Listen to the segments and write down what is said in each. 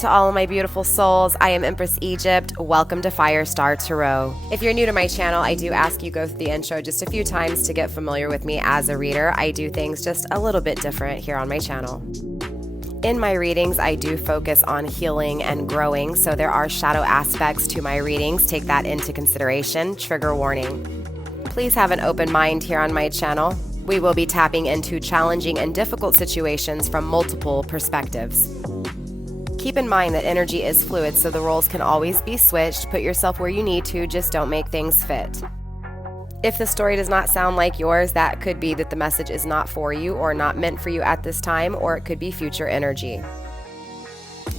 to all of my beautiful souls. I am Empress Egypt. Welcome to FireStar Tarot. If you're new to my channel, I do ask you go through the intro just a few times to get familiar with me as a reader. I do things just a little bit different here on my channel. In my readings, I do focus on healing and growing, so there are shadow aspects to my readings. Take that into consideration. Trigger warning. Please have an open mind here on my channel. We will be tapping into challenging and difficult situations from multiple perspectives. Keep in mind that energy is fluid, so the roles can always be switched. Put yourself where you need to, just don't make things fit. If the story does not sound like yours, that could be that the message is not for you or not meant for you at this time, or it could be future energy.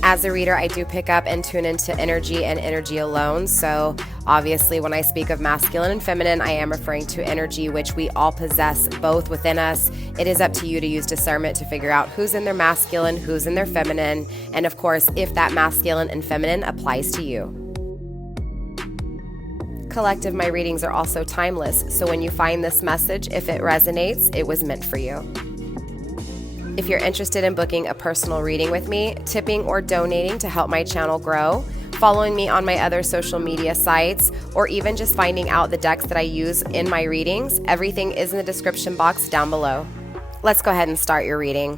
As a reader, I do pick up and tune into energy and energy alone. So obviously when I speak of masculine and feminine, I am referring to energy, which we all possess both within us. It is up to you to use discernment to figure out who's in their masculine, who's in their feminine, and of course, if that masculine and feminine applies to you. Collective, my readings are also timeless, so when you find this message, if it resonates, it was meant for you. If you're interested in booking a personal reading with me, tipping or donating to help my channel grow, following me on my other social media sites, or even just finding out the decks that I use in my readings, everything is in the description box down below. Let's go ahead and start your reading.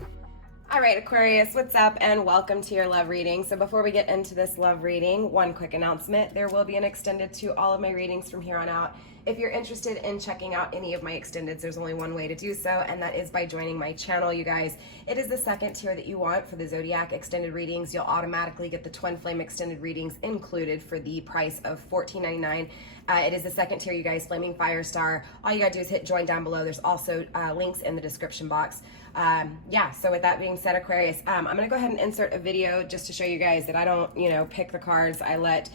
All right, Aquarius, what's up, and welcome to your love reading. So before we get into this love reading, one quick announcement. There will be an extended to all of my readings from here on out. If you're interested in checking out any of my extendeds, there's only one way to do so, and that is by joining my channel, you guys. It is the second tier that you want for the Zodiac extended readings. You'll automatically get the Twin Flame extended readings included for the price of $14.99. It is the second tier, you guys, Flaming Firestar. All you gotta do is hit join down below. There's also links in the description box. So with that being said, Aquarius, I'm gonna go ahead and insert a video just to show you guys that I don't, pick the cards. I let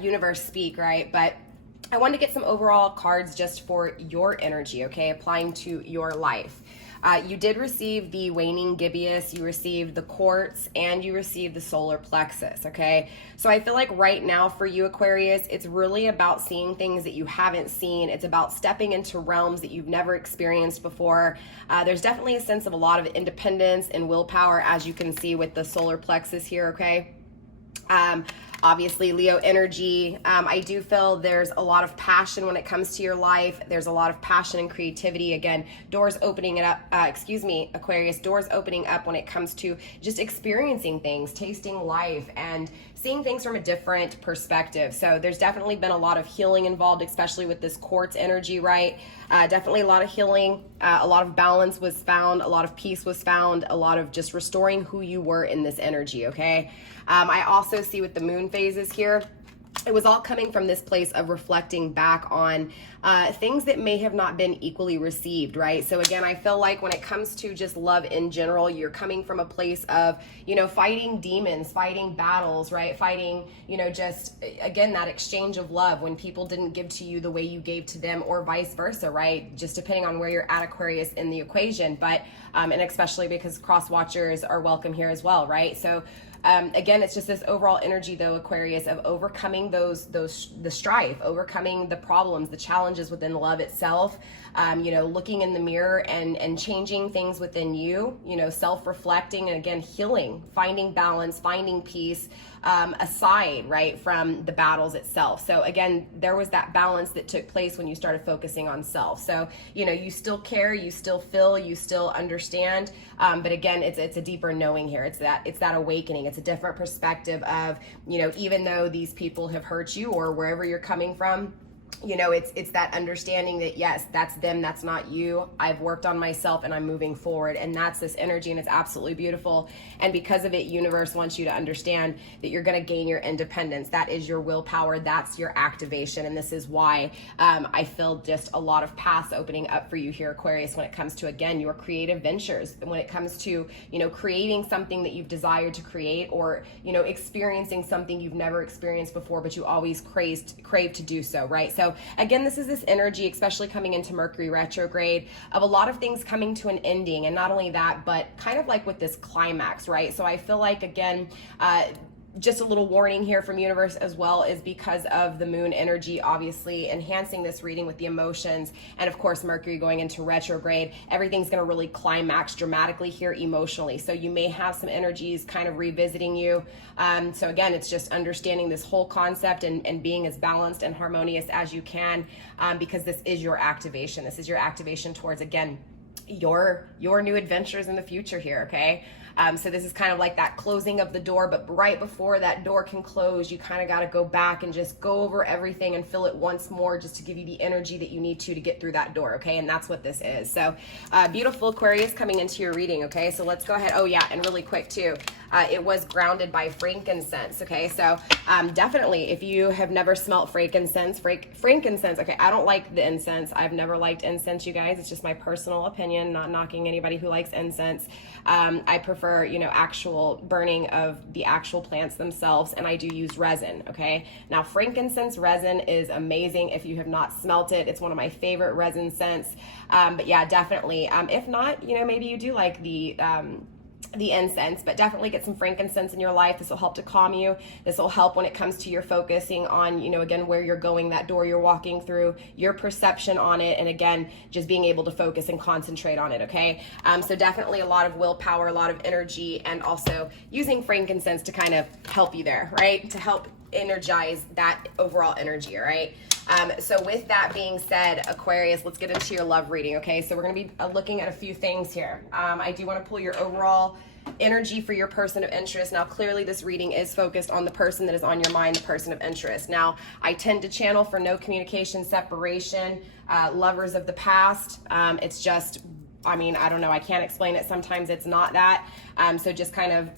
universe speak, right? But I wanted to get some overall cards just for your energy, okay, applying to your life. You did receive the waning gibbous, you received the quartz, and you received the solar plexus, okay? So I feel like right now for you, Aquarius, it's really about seeing things that you haven't seen. It's about stepping into realms that you've never experienced before. There's definitely a sense of a lot of independence and willpower, as you can see with the solar plexus here, okay? Obviously, Leo energy. I do feel there's a lot of passion when it comes to your life. There's a lot of passion and creativity. Again, doors opening it up, Aquarius, doors opening up when it comes to just experiencing things, tasting life, and seeing things from a different perspective. So there's definitely been a lot of healing involved, especially with this quartz energy, right? Definitely a lot of healing, a lot of balance was found, a lot of peace was found, a lot of just restoring who you were in this energy, okay? I also see with the moon phases here, it was all coming from this place of reflecting back on things that may have not been equally received, right? So again, I feel like when it comes to just love in general, you're coming from a place of, fighting demons, fighting battles, right? Fighting, just, again, that exchange of love when people didn't give to you the way you gave to them, or vice versa, right? Just depending on where you're at, Aquarius, in the equation. But, and especially because cross watchers are welcome here as well, right? So, again, it's just this overall energy, though, Aquarius, of overcoming the strife, overcoming the problems, the challenges within love itself, looking in the mirror and changing things within you, self-reflecting, and again, healing, finding balance, finding peace, aside, right, from the battles itself. So again, there was that balance that took place when you started focusing on self. So, you still care, you still feel, you still understand, but again, it's a deeper knowing here. It's that awakening. It's a different perspective of, even though these people have hurt you or wherever you're coming from, it's that understanding that, yes, that's them, that's not you. I've worked on myself and I'm moving forward. And that's this energy, and it's absolutely beautiful. And because of it, universe wants you to understand that you're going to gain your independence. That is your willpower. That's your activation. And this is why I feel just a lot of paths opening up for you here, Aquarius, when it comes to, again, your creative ventures. And when it comes to, creating something that you've desired to create, or, experiencing something you've never experienced before, but you always crave to do so, right? So again, this is this energy, especially coming into Mercury retrograde, of a lot of things coming to an ending. And not only that, but kind of like with this climax, right? So I feel like, again, just a little warning here from universe as well is because of the moon energy, obviously enhancing this reading with the emotions, and of course Mercury going into retrograde, everything's going to really climax dramatically here emotionally. So you may have some energies kind of revisiting you. So again, it's just understanding this whole concept and being as balanced and harmonious as you can, because this is your activation. This is your activation towards, again, your new adventures in the future here, okay? So this is kind of like that closing of the door, but right before that door can close, you kind of got to go back and just go over everything and fill it once more, just to give you the energy that you need to get through that door, okay? And that's what this is. So beautiful Aquarius coming into your reading, okay? So let's go ahead. Oh yeah, and really quick too, it was grounded by frankincense, okay? So definitely, if you have never smelt frankincense, okay, I don't like the incense. I've never liked incense, you guys. It's just my personal opinion, not knocking anybody who likes incense. I prefer, actual burning of the actual plants themselves, and I do use resin, okay? Now, frankincense resin is amazing. If you have not smelt it, it's one of my favorite resin scents. But yeah, definitely. If not, maybe you do like the incense, but definitely get some frankincense in your life. This will help to calm you. This will help when it comes to your focusing on, again, where you're going, that door you're walking through, your perception on it, and again, just being able to focus and concentrate on it, okay? So definitely a lot of willpower, a lot of energy, and also using frankincense to kind of help you there, right? To help energize that overall energy, all right? So with that being said, Aquarius, let's get into your love reading, okay? So we're going to be looking at a few things here. I do want to pull your overall energy for your person of interest. Now, clearly this reading is focused on the person that is on your mind, the person of interest. Now, I tend to channel for no communication, separation, lovers of the past. It's just, I don't know, I can't explain it. Sometimes it's not that. So just kind of,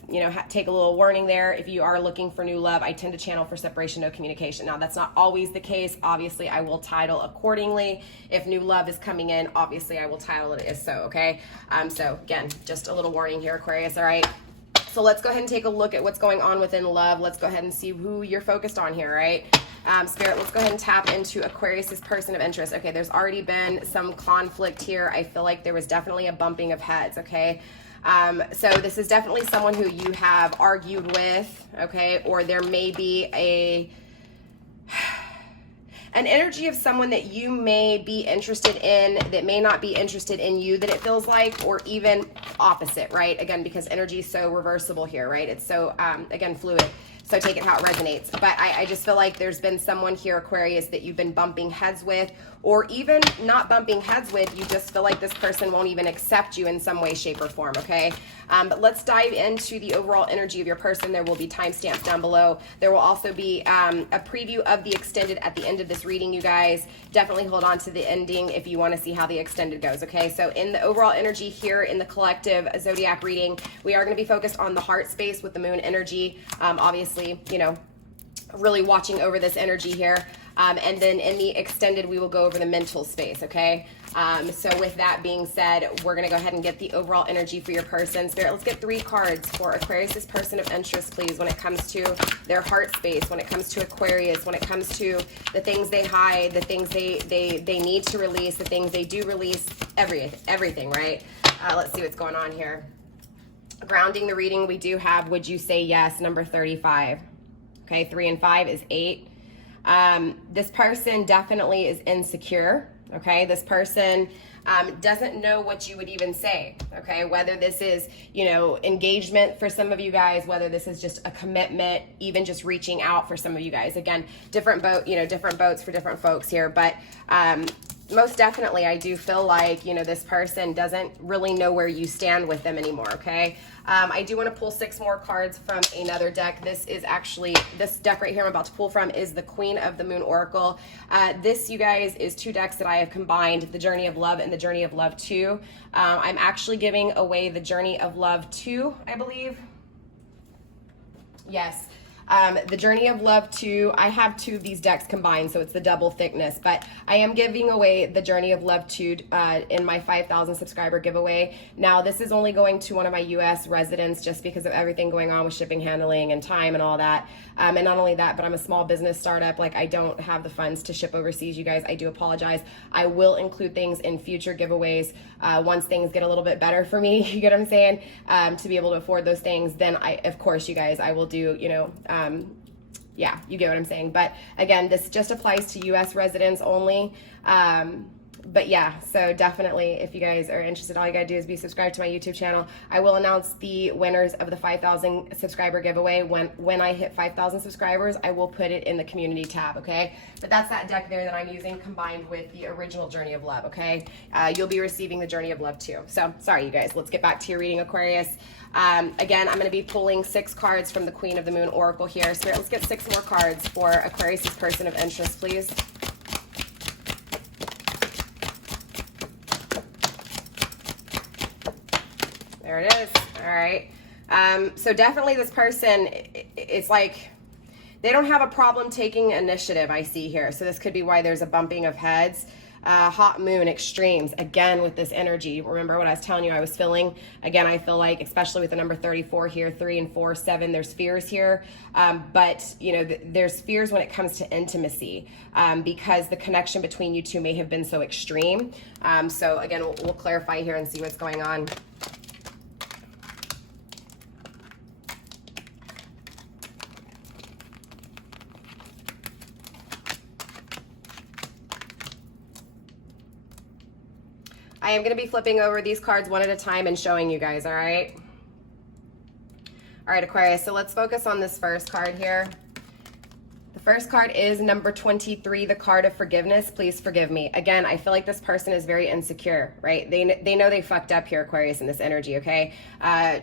take a little warning there. If you are looking for new love, I tend to channel for separation, no communication. Now, that's not always the case. Obviously, I will title accordingly. If new love is coming in, obviously, I will title it as so, okay? So again, just a little warning here, Aquarius, all right? So let's go ahead and take a look at what's going on within love. Let's go ahead and see who you're focused on here, right? Spirit, let's go ahead and tap into Aquarius's person of interest. Okay, there's already been some conflict here. I feel like there was definitely a bumping of heads, okay? So this is definitely someone who you have argued with, okay? Or there may be an energy of someone that you may be interested in that may not be interested in you, that it feels like, or even opposite, right? Again, because energy is so reversible here, right? It's so, again, fluid. So take it how it resonates. But I just feel like there's been someone here, Aquarius, that you've been bumping heads with, or even not bumping heads with. You just feel like this person won't even accept you in some way, shape, or form, okay? But let's dive into the overall energy of your person. There will be timestamps down below. There will also be a preview of the extended at the end of this reading, you guys. Definitely hold on to the ending if you want to see how the extended goes, okay? So in the overall energy here in the collective zodiac reading, we are going to be focused on the heart space with the moon energy. Obviously, really watching over this energy here. And then in the extended, we will go over the mental space, okay? So with that being said, we're going to go ahead and get the overall energy for your person. Spirit, let's get 3 cards for Aquarius's person of interest, please, when it comes to their heart space, when it comes to Aquarius, when it comes to the things they hide, the things they need to release, the things they do release, everything, right? Let's see what's going on here. Grounding the reading, we do have Would You Say Yes, number 35. Okay, 3 and 5 is 8. This person definitely is insecure, okay? This person doesn't know what you would even say, okay? Whether this is, engagement for some of you guys, whether this is just a commitment, even just reaching out for some of you guys. Again, different boats for different folks here, but most definitely, I do feel like, this person doesn't really know where you stand with them anymore, okay? I do want to pull 6 more cards from another deck. This deck right here I'm about to pull from is the Queen of the Moon Oracle. This, you guys, is 2 decks that I have combined, the Journey of Love and the Journey of Love 2. I'm actually giving away the Journey of Love 2, I believe. Yes. The Journey of Love 2, I have 2 of these decks combined, so it's the double thickness, but I am giving away the Journey of Love 2 in my 5,000 subscriber giveaway. Now, this is only going to one of my US residents just because of everything going on with shipping, handling, and time and all that. And not only that, but I'm a small business startup. Like, I don't have the funds to ship overseas, you guys. I do apologize. I will include things in future giveaways once things get a little bit better for me, you get what I'm saying, to be able to afford those things. Then, of course, you guys, I will do, Yeah, you get what I'm saying. But again, this just applies to US residents only. But yeah, so definitely if you guys are interested, all you gotta do is be subscribed to my YouTube channel. I will announce the winners of the 5,000 subscriber giveaway when I hit 5,000 subscribers. I will put it in the community tab, okay? But that's that deck there that I'm using combined with the original Journey of Love, okay? You'll be receiving the Journey of Love too. So sorry you guys, let's get back to your reading, Aquarius. Again, I'm going to be pulling 6 cards from the Queen of the Moon Oracle here. Spirit, let's get 6 more cards for Aquarius' person of interest, please. There it is. All right. So definitely this person, it's like they don't have a problem taking initiative, I see here. So this could be why there's a bumping of heads. Hot moon extremes again with this energy. Remember what I was telling you I was feeling? Again, I feel like, especially with the number 34 here, 3 and 4, 7, there's fears here. But you know, there's fears when it comes to intimacy, because the connection between you two may have been so extreme. So again, we'll clarify here and see what's going on. I am going to be flipping over these cards one at a time and showing you guys, all right? All right, Aquarius, so let's focus on this first card here. The first card is number 23, the card of forgiveness. Please forgive me. Again, I feel like this person is very insecure, right? They know they fucked up here, Aquarius, in this energy, okay?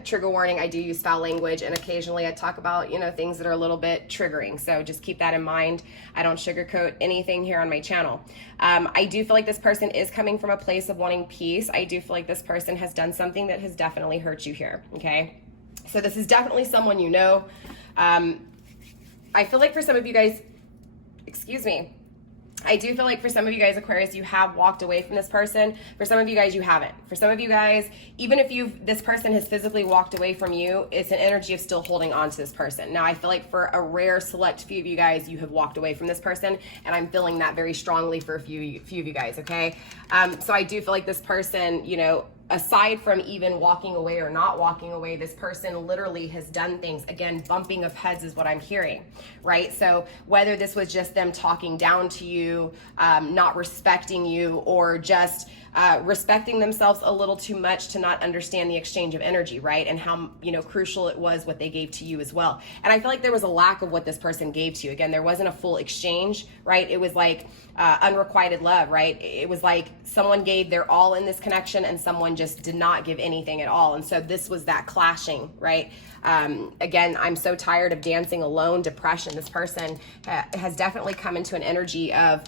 Trigger warning, I do use foul language, and occasionally I talk about, you know, things that are a little bit triggering. So just keep that in mind. I don't sugarcoat anything here on my channel. I do feel like this person is coming from a place of wanting peace. I do feel like this person has done something that has definitely hurt you here, okay? So this is definitely someone you know. I feel like for some of you guys, excuse me, I do feel like for some of you guys, Aquarius, you have walked away from this person. For some of you guys, you haven't. For some of you guys, even if this person has physically walked away from you, it's an energy of still holding on to this person. Now, I feel like for a rare select few of you guys, you have walked away from this person, and I'm feeling that very strongly for a few of you guys, okay? So I do feel like this person, you know, aside from even walking away or not walking away, this person literally has done things. Again, bumping of heads is what I'm hearing, right? So whether this was just them talking down to you, not respecting you, or just respecting themselves a little too much to not understand the exchange of energy, right? And how, you know, crucial it was what they gave to you as well. And I feel like there was a lack of what this person gave to you. Again, there wasn't a full exchange, right? It was like unrequited love, right? It was like someone gave their all in this connection and someone just did not give anything at all. And so this was that clashing, right? Again, I'm so tired of dancing alone, depression. This person has definitely come into an energy of,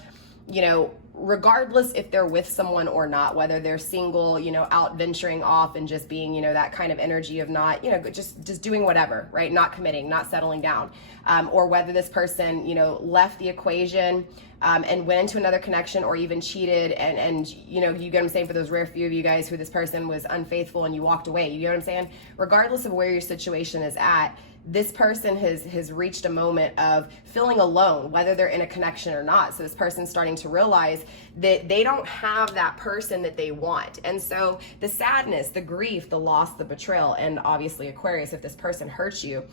you know, regardless if they're with someone or not, whether they're single, you know, out venturing off and just being, you know, that kind of energy of not, you know, just doing whatever, right? Not committing, not settling down. Or whether this person, you know, left the equation and went into another connection or even cheated and, you know, you get what I'm saying, for those rare few of you guys who this person was unfaithful and you walked away, you get what I'm saying? Regardless of where your situation is at, this person has reached a moment of feeling alone, whether they're in a connection or not. So this person's starting to realize that they don't have that person that they want. And so the sadness, the grief, the loss, the betrayal, and obviously Aquarius, if this person hurts you,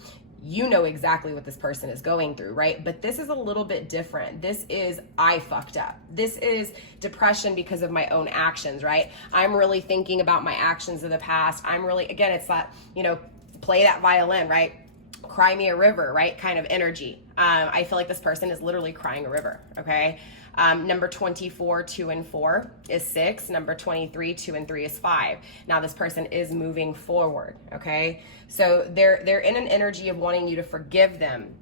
you know exactly what this person is going through, right? But this is a little bit different. This is, I fucked up. This is depression because of my own actions, right? I'm really thinking about my actions of the past. I'm really, again, it's that, you know, play that violin, right? Cry me a river, right? Kind of energy. I feel like this person is literally crying a river, okay? Number 24, 2 and 4 is 6. Number 23, 2 and 3 is 5. Now this person is moving forward, okay? So they're in an energy of wanting you to forgive them,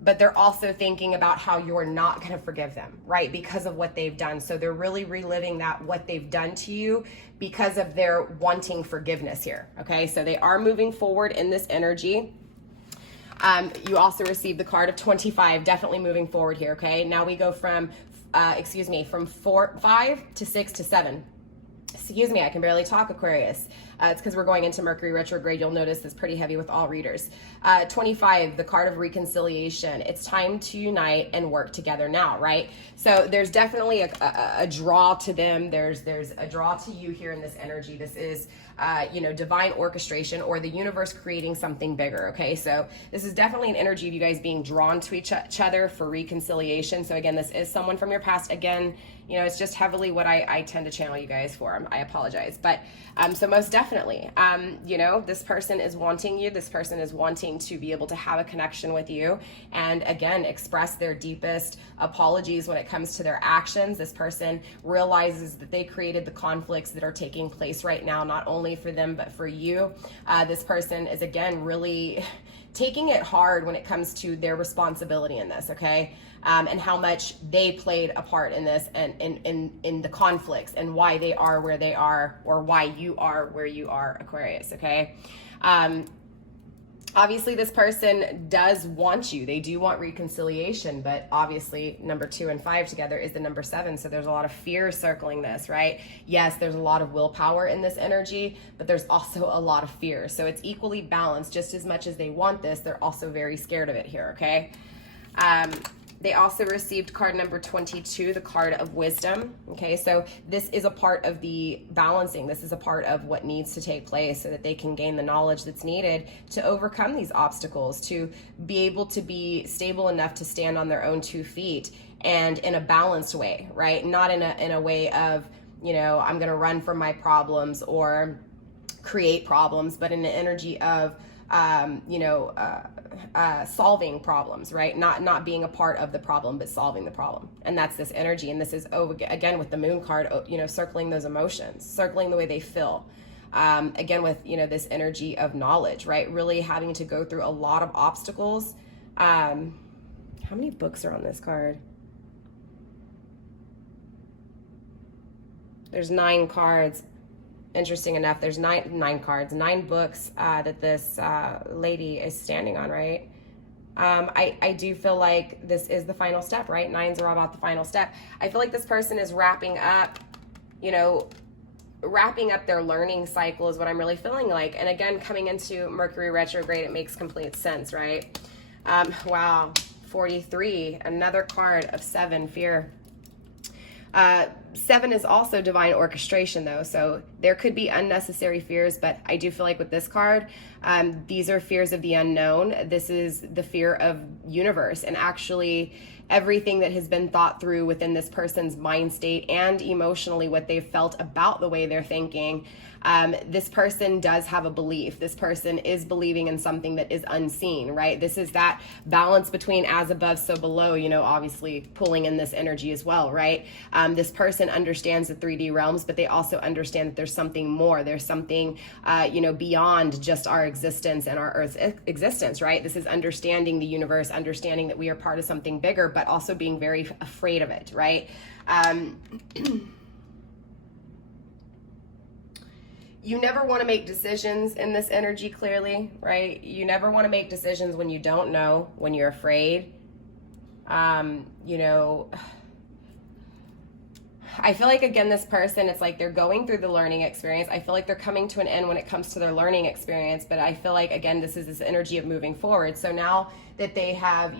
but they're also thinking about how you're not going to forgive them, right? Because of what they've done. So they're really reliving that, what they've done to you, because of their wanting forgiveness here, okay? So they are moving forward in this energy. You also received the card of 25, definitely moving forward here, okay? Now we go from, from 5 to 6 to 7. Excuse me, I can barely talk, Aquarius. It's because we're going into Mercury retrograde. You'll notice it's pretty heavy with all readers. 25, the card of reconciliation. It's time to unite and work together now, right? So there's definitely a draw to them. There's a draw to you here in this energy. This is, divine orchestration or the universe creating something bigger, okay? So this is definitely an energy of you guys being drawn to each other for reconciliation. So again, this is someone from your past. Again, it's just heavily what I tend to channel you guys for. I apologize. But so most definitely, this person is wanting you. This person is wanting to be able to have a connection with you. And again, express their deepest apologies when it comes to their actions. This person realizes that they created the conflicts that are taking place right now, not only for them, but for you. This person is, again, really taking it hard when it comes to their responsibility in this, okay? And how much they played a part in this and in the conflicts and why they are where they are, or why you are where you are, Aquarius, okay? Obviously, this person does want you. They do want reconciliation, but obviously number 2 and 5 together is the number 7. So there's a lot of fear circling this, right? Yes, there's a lot of willpower in this energy, but there's also a lot of fear. So it's equally balanced. Just as much as they want this, they're also very scared of it here, okay? They also received card number 22, the card of wisdom. Okay, so this is a part of the balancing. This is a part of what needs to take place so that they can gain the knowledge that's needed to overcome these obstacles, to be able to be stable enough to stand on their own 2 feet and in a balanced way, right? Not in a way of, I'm going to run from my problems or create problems, but in an energy of, solving problems, right? Not being a part of the problem, but solving the problem. And that's this energy. And this is, again, with the moon card, circling those emotions, circling the way they feel. Again, with, this energy of knowledge, right? Really having to go through a lot of obstacles. How many books are on this card? There's 9 cards. Interesting enough, there's 9 cards, 9 books that this lady is standing on, right? I do feel like this is the final step, right? 9s are all about the final step. I feel like this person is wrapping up their learning cycle is what I'm really feeling like. And again, coming into Mercury retrograde, it makes complete sense, right? Wow, 43, another card of 7, fear. 7 is also divine orchestration, though, so there could be unnecessary fears, but I do feel like with this card, these are fears of the unknown. This is the fear of universe and actually everything that has been thought through within this person's mind state and emotionally what they've felt about the way they're thinking. This person does have a belief. This person is believing in something that is unseen, right? This is that balance between as above, so below, obviously pulling in this energy as well, right? This person understands the 3D realms, but they also understand that there's something more. There's something, beyond just our existence and our Earth's existence, right? This is understanding the universe, understanding that we are part of something bigger, but also being very afraid of it, right? You never want to make decisions in this energy, clearly, right? You never want to make decisions when you don't know, when you're afraid. I feel like, again, this person, it's like they're going through the learning experience. I feel like they're coming to an end when it comes to their learning experience, but I feel like, again, this is this energy of moving forward. So now that they have,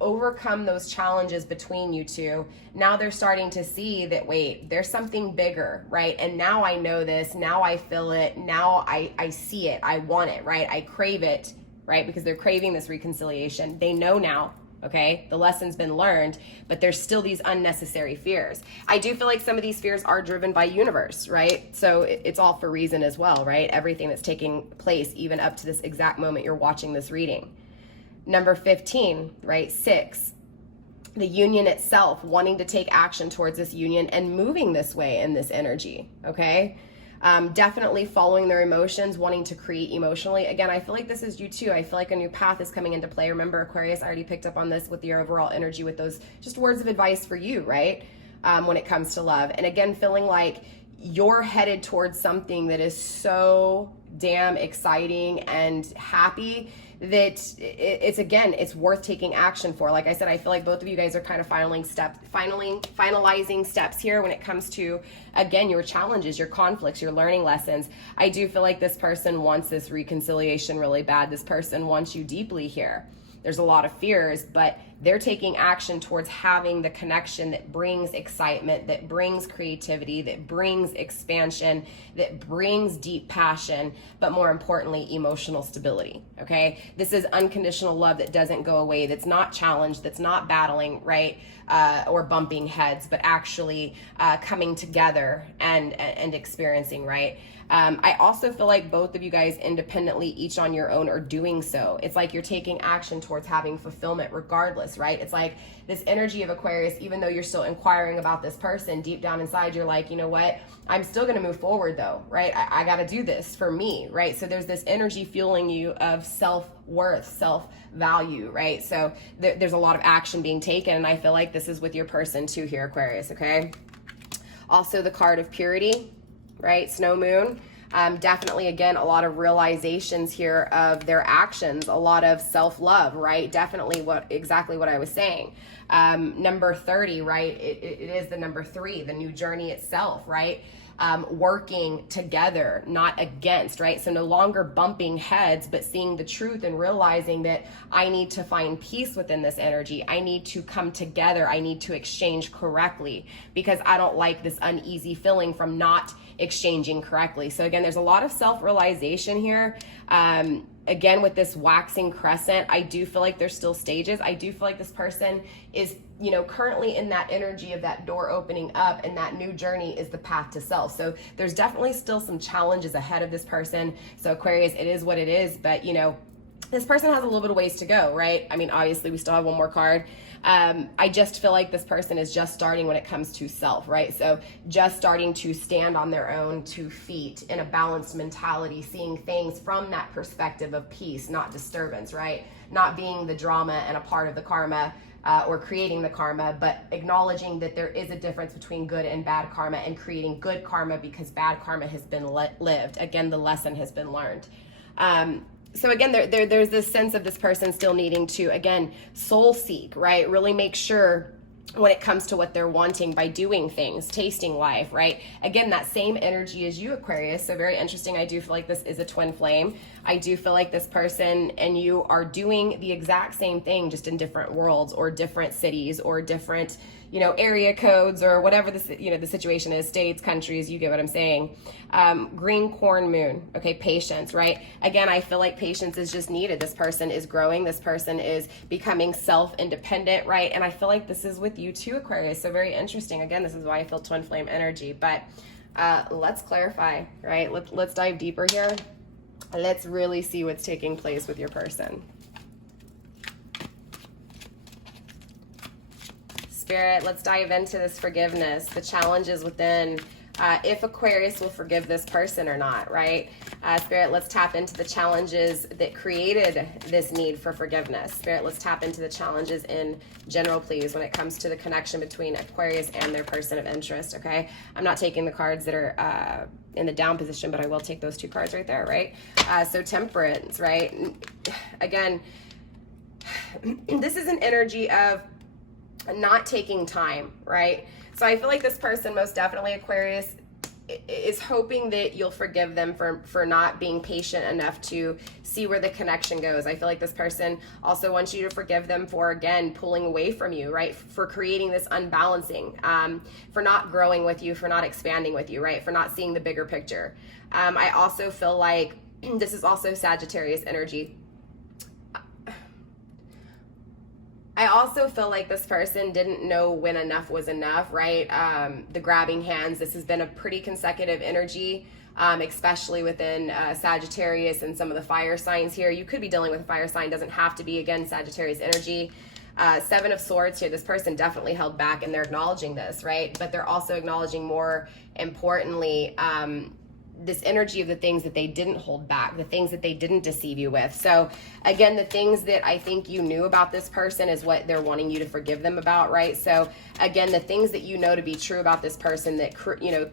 overcome those challenges between you two, now they're starting to see that, wait, there's something bigger, right? And now I know this, now I feel it, now I see it, I want it, right? I crave it, right? Because they're craving this reconciliation. They know now. Okay, the lesson's been learned, but there's still these unnecessary fears. I do feel like some of these fears are driven by universe, right? So it's all for reason as well, right? Everything that's taking place, even up to this exact moment you're watching this reading. Number 15, right? 6, the union itself, wanting to take action towards this union and moving this way in this energy, okay? Definitely following their emotions, wanting to create emotionally. Again, I feel like this is you too. I feel like a new path is coming into play. Remember, Aquarius, I already picked up on this with your overall energy with those just words of advice for you, right? When it comes to love. And again, feeling like you're headed towards something that is so damn exciting and happy that it's worth taking action for. Like I said, I feel like both of you guys are kind of finalizing steps here when it comes to, again, your challenges, your conflicts, your learning lessons. I do feel like this person wants this reconciliation really bad. This person wants you deeply here. There's a lot of fears, but they're taking action towards having the connection that brings excitement, that brings creativity, that brings expansion, that brings deep passion, but more importantly, emotional stability, okay? This is unconditional love that doesn't go away, that's not challenged, that's not battling, right? Or bumping heads, but actually coming together and experiencing, right? I also feel like both of you guys independently, each on your own, are doing so. It's like you're taking action towards having fulfillment regardless, right? It's like this energy of Aquarius, even though you're still inquiring about this person, deep down inside, you're like, you know what? I'm still going to move forward though, right? I got to do this for me, right? So there's this energy fueling you of self-worth, self-value, right? So there's a lot of action being taken, and I feel like this is with your person too here, Aquarius, okay? Also the card of purity, right? Snow moon. Definitely, again, a lot of realizations here of their actions, a lot of self-love, right? Definitely exactly what I was saying. Number 30, right? It is the number 3, the new journey itself, right? Working together, not against, right? So no longer bumping heads, but seeing the truth and realizing that I need to find peace within this energy. I need to come together. I need to exchange correctly because I don't like this uneasy feeling from not exchanging correctly. So again, there's a lot of self-realization here. Again, with this waxing crescent, I do feel like there's still stages. I do feel like this person is, currently in that energy of that door opening up, and that new journey is the path to self. So there's definitely still some challenges ahead of this person. So Aquarius, it is what it is, but this person has a little bit of ways to go, right? I mean, obviously we still have one more card. I just feel like this person is just starting when it comes to self, right? So just starting to stand on their own 2 feet in a balanced mentality, seeing things from that perspective of peace, not disturbance, right? Not being the drama and a part of the karma or creating the karma, but acknowledging that there is a difference between good and bad karma and creating good karma because bad karma has been lived. Again, the lesson has been learned. So again, there's this sense of this person still needing to, again, soul seek, right? Really make sure when it comes to what they're wanting by doing things, tasting life, right? Again, that same energy as you, Aquarius. So very interesting. I do feel like this is a twin flame. I do feel like this person and you are doing the exact same thing, just in different worlds or different cities or different, area codes or whatever the situation is, states, countries, you get what I'm saying. Green corn moon, okay, patience, right? Again, I feel like patience is just needed. This person is growing. This person is becoming self-independent, right? And I feel like this is with you too, Aquarius. So very interesting. Again, this is why I feel twin flame energy, but let's clarify, right? Let's dive deeper here. Let's really see what's taking place with your person. Spirit, let's dive into this forgiveness, the challenges within, if Aquarius will forgive this person or not, right? Spirit, let's tap into the challenges that created this need for forgiveness. Spirit, let's tap into the challenges in general, please, when it comes to the connection between Aquarius and their person of interest, okay? I'm not taking the cards that are in the down position, but I will take those 2 cards right there, right? So Temperance, right? Again, this is an energy of not taking time, right? So I feel like this person, most definitely Aquarius, is hoping that you'll forgive them for not being patient enough to see where the connection goes. I feel like this person also wants you to forgive them for, again, pulling away from you, right? For creating this unbalancing, for not growing with you, for not expanding with you, right? For not seeing the bigger picture. I also feel like this is also Sagittarius energy. I also feel like this person didn't know when enough was enough, right? The grabbing hands, this has been a pretty consecutive energy, especially within Sagittarius and some of the fire signs here. You could be dealing with a fire sign, doesn't have to be, again, Sagittarius energy. 7 of Swords here, this person definitely held back and they're acknowledging this, right? But they're also acknowledging, more importantly, this energy of the things that they didn't hold back, the things that they didn't deceive you with. So again, the things that I think you knew about this person is what they're wanting you to forgive them about, right? So again, the things that you know to be true about this person that, you know,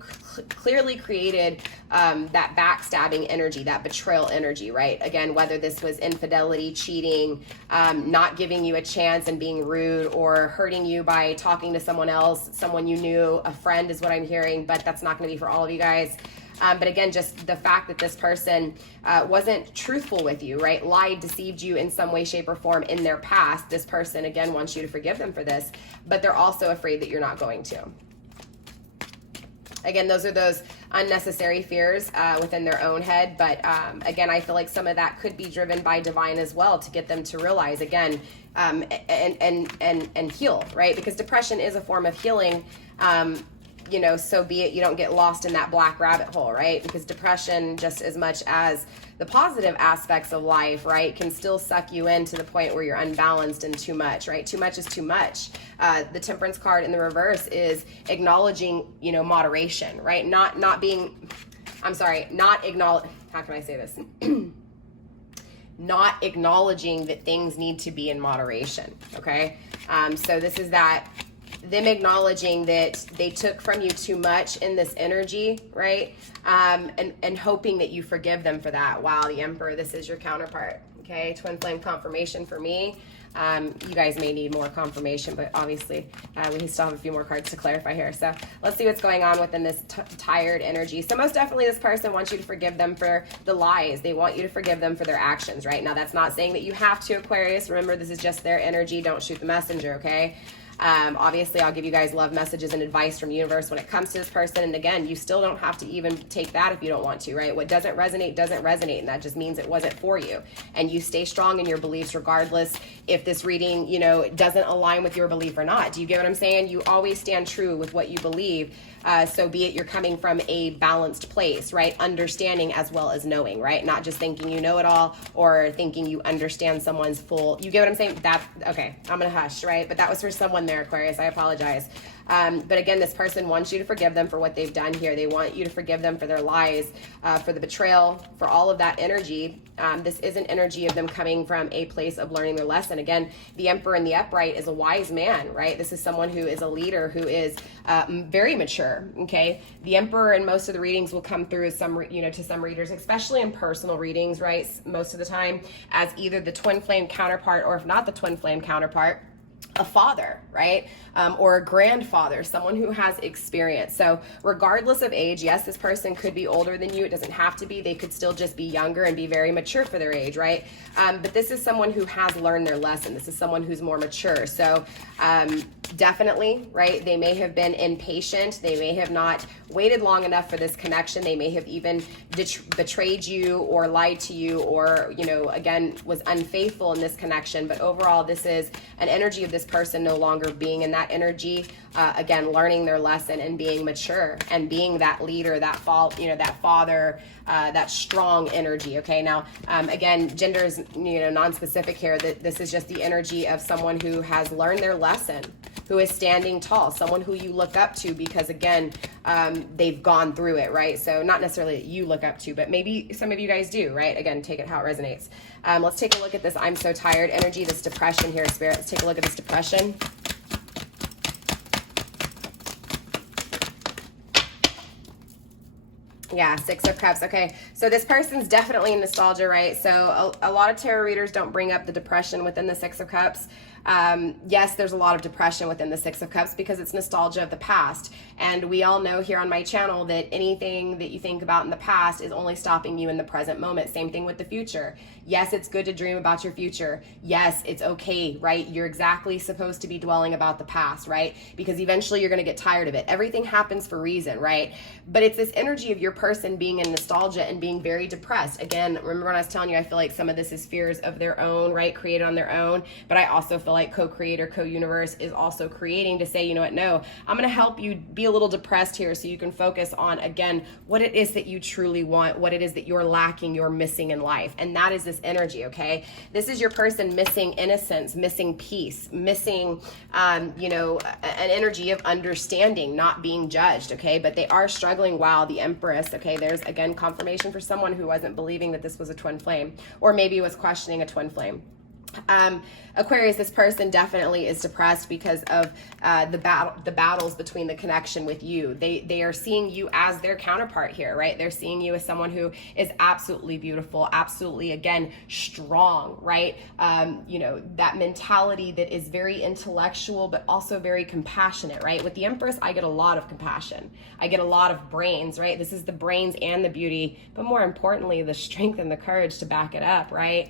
clearly created that backstabbing energy, that betrayal energy, right? Again, whether this was infidelity, cheating, not giving you a chance and being rude, or hurting you by talking to someone else, someone you knew, a friend is what I'm hearing, but that's not going to be for all of you guys. But again, just the fact that this person wasn't truthful with you, right? Lied, deceived you in some way, shape, or form in their past. This person, again, wants you to forgive them for this, but they're also afraid that you're not going to. Again, those are those unnecessary fears within their own head. But again, I feel like some of that could be driven by divine as well, to get them to realize, again, and heal, right? Because depression is a form of healing. You know, so be it, you don't get lost in that black rabbit hole, right? Because depression, just as much as the positive aspects of life, right, can still suck you in to the point where you're unbalanced and too much, right? Too much is too much. The Temperance card in the reverse is acknowledging, you know, moderation, right? Not acknowledge, how can I say this? Not acknowledging that things need to be in moderation, okay? So this is that, them acknowledging that they took from you too much in this energy, right? And hoping that you forgive them for that. Wow, the Emperor, this is your counterpart, okay? Twin flame confirmation for me. You guys may need more confirmation, but obviously we still have a few more cards to clarify here. So let's see what's going on within this tired energy. So most definitely this person wants you to forgive them for the lies. They want you to forgive them for their actions, right? Now that's not saying that you have to, Aquarius. Remember, this is just their energy. Don't shoot the messenger, okay? Obviously, I'll give you guys love messages and advice from universe when it comes to this person. And again, you still don't have to even take that if you don't want to, right? What doesn't resonate, doesn't resonate. And that just means it wasn't for you. And you stay strong in your beliefs regardless if this reading, you know, doesn't align with your belief or not. Do you get what I'm saying? You always stand true with what you believe. So be it you're coming from a balanced place, right? Understanding as well as knowing, right? Not just thinking you know it all or thinking you understand someone's full, you get what I'm saying? That's, okay, I'm gonna hush, right? But that was for someone there, Aquarius, I apologize. But again, this person wants you to forgive them for what they've done here. They want you to forgive them for their lies, for the betrayal, for all of that energy. This is an energy of them coming from a place of learning their lesson. Again, the Emperor in the upright is a wise man, right? This is someone who is a leader, who is very mature, okay? The Emperor in most of the readings will come through as some, you know, to some readers, especially in personal readings, right? Most of the time as either the twin flame counterpart, or if not the twin flame counterpart, a father, right? Or a grandfather, someone who has experience. So regardless of age, yes, this person could be older than you. It doesn't have to be. They could still just be younger and be very mature for their age, right? But this is someone who has learned their lesson. This is someone who's more mature. So definitely, right? They may have been impatient. They may have not waited long enough for this connection. They may have even betrayed you or lied to you, or, you know, again, was unfaithful in this connection. But overall, this is an energy of this person no longer being in that energy, again, learning their lesson and being mature and being that leader, that father, that strong energy. Okay, now again, gender is, you know, non-specific here. That this is just the energy of someone who has learned their lesson, who is standing tall, someone who you look up to because, again, they've gone through it, right? So not necessarily that you look up to, but maybe some of you guys do, right? Again, take it how it resonates. Let's take a look at this I'm so tired energy, this depression here, Spirit. Let's take a look at this depression. Yeah, Six of Cups. Okay, so this person's definitely in nostalgia, right? So a lot of tarot readers don't bring up the depression within the Six of Cups. Yes, there's a lot of depression within the Six of Cups because it's nostalgia of the past. And we all know here on my channel that anything that you think about in the past is only stopping you in the present moment. Same thing with the future. Yes, it's good to dream about your future. Yes, it's okay, right? You're exactly supposed to be dwelling about the past, right? Because eventually you're going to get tired of it. Everything happens for a reason, right? But it's this energy of your person being in nostalgia and being very depressed. Again, remember when I was telling you, I feel like some of this is fears of their own, right? Created on their own. But I also feel feel like co-creator, co-universe is also creating to say, you know what, no, I'm going to help you be a little depressed here so you can focus on, again, what it is that you truly want, what it is that you're lacking, you're missing in life. And that is this energy, okay? This is your person missing innocence, missing peace, missing, you know, an energy of understanding, not being judged, okay? But they are struggling. Wow, the Empress, okay? There's, again, confirmation for someone who wasn't believing that this was a twin flame, or maybe was questioning a twin flame. Aquarius, this person definitely is depressed because of the battles between the connection with you. They are seeing you as their counterpart here, right? They're seeing you as someone who is absolutely beautiful, absolutely, again, strong, right? You know, that mentality that is very intellectual, but also very compassionate, right? With the Empress, I get a lot of compassion. I get a lot of brains, right? This is the brains and the beauty, but more importantly, the strength and the courage to back it up, right?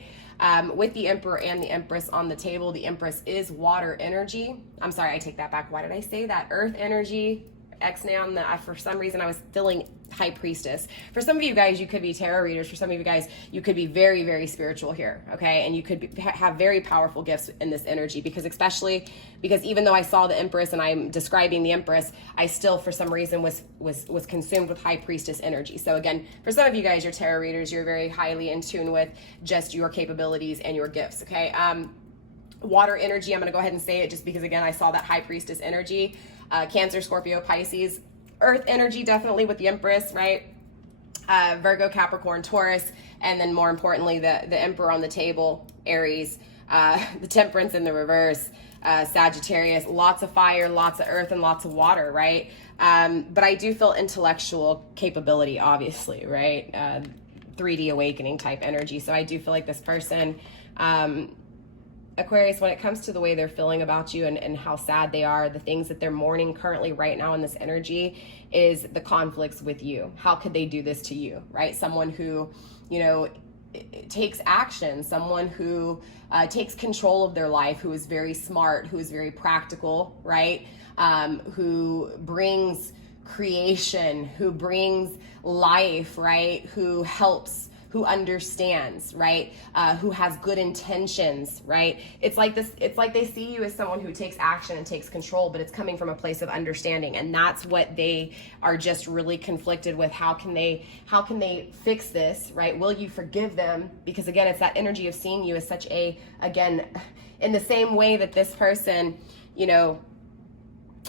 With the Emperor and the Empress on the table, the Empress is water energy. I'm sorry, I take that back. Why did I say that? Earth energy, X-Noun. For some reason, I was feeling High Priestess. For some of you guys, you could be tarot readers. For some of you guys, you could be very, very spiritual here, okay? And you could have very powerful gifts in this energy, because especially because even though I saw the Empress and I'm describing the Empress, I still, for some reason, was consumed with High Priestess energy. So again, for some of you guys, you're tarot readers, you're very highly in tune with just your capabilities and your gifts, okay? Water energy, I'm going to go ahead and say it just because, again, I saw that High Priestess energy. Cancer, Scorpio, Pisces. Earth energy, definitely with the Empress, right? Virgo, Capricorn, Taurus, and then more importantly, the Emperor on the table, Aries, the Temperance in the reverse, Sagittarius, lots of fire, lots of earth, and lots of water, right? But I do feel intellectual capability, obviously, right? 3D awakening type energy. So I do feel like this person, Aquarius, when it comes to the way they're feeling about you and how sad they are, the things that they're mourning currently right now in this energy is the conflicts with you. How could they do this to you, right? Someone who, you know, takes action, someone who takes control of their life, who is very smart, who is very practical, right? Who brings creation, who brings life, right? Who helps, who understands, right? Who has good intentions, right? It's like this, it's like they see you as someone who takes action and takes control, but it's coming from a place of understanding. And that's what they are just really conflicted with. How can they fix this, right? Will you forgive them? Because again, it's that energy of seeing you as such a, again, in the same way that this person, you know,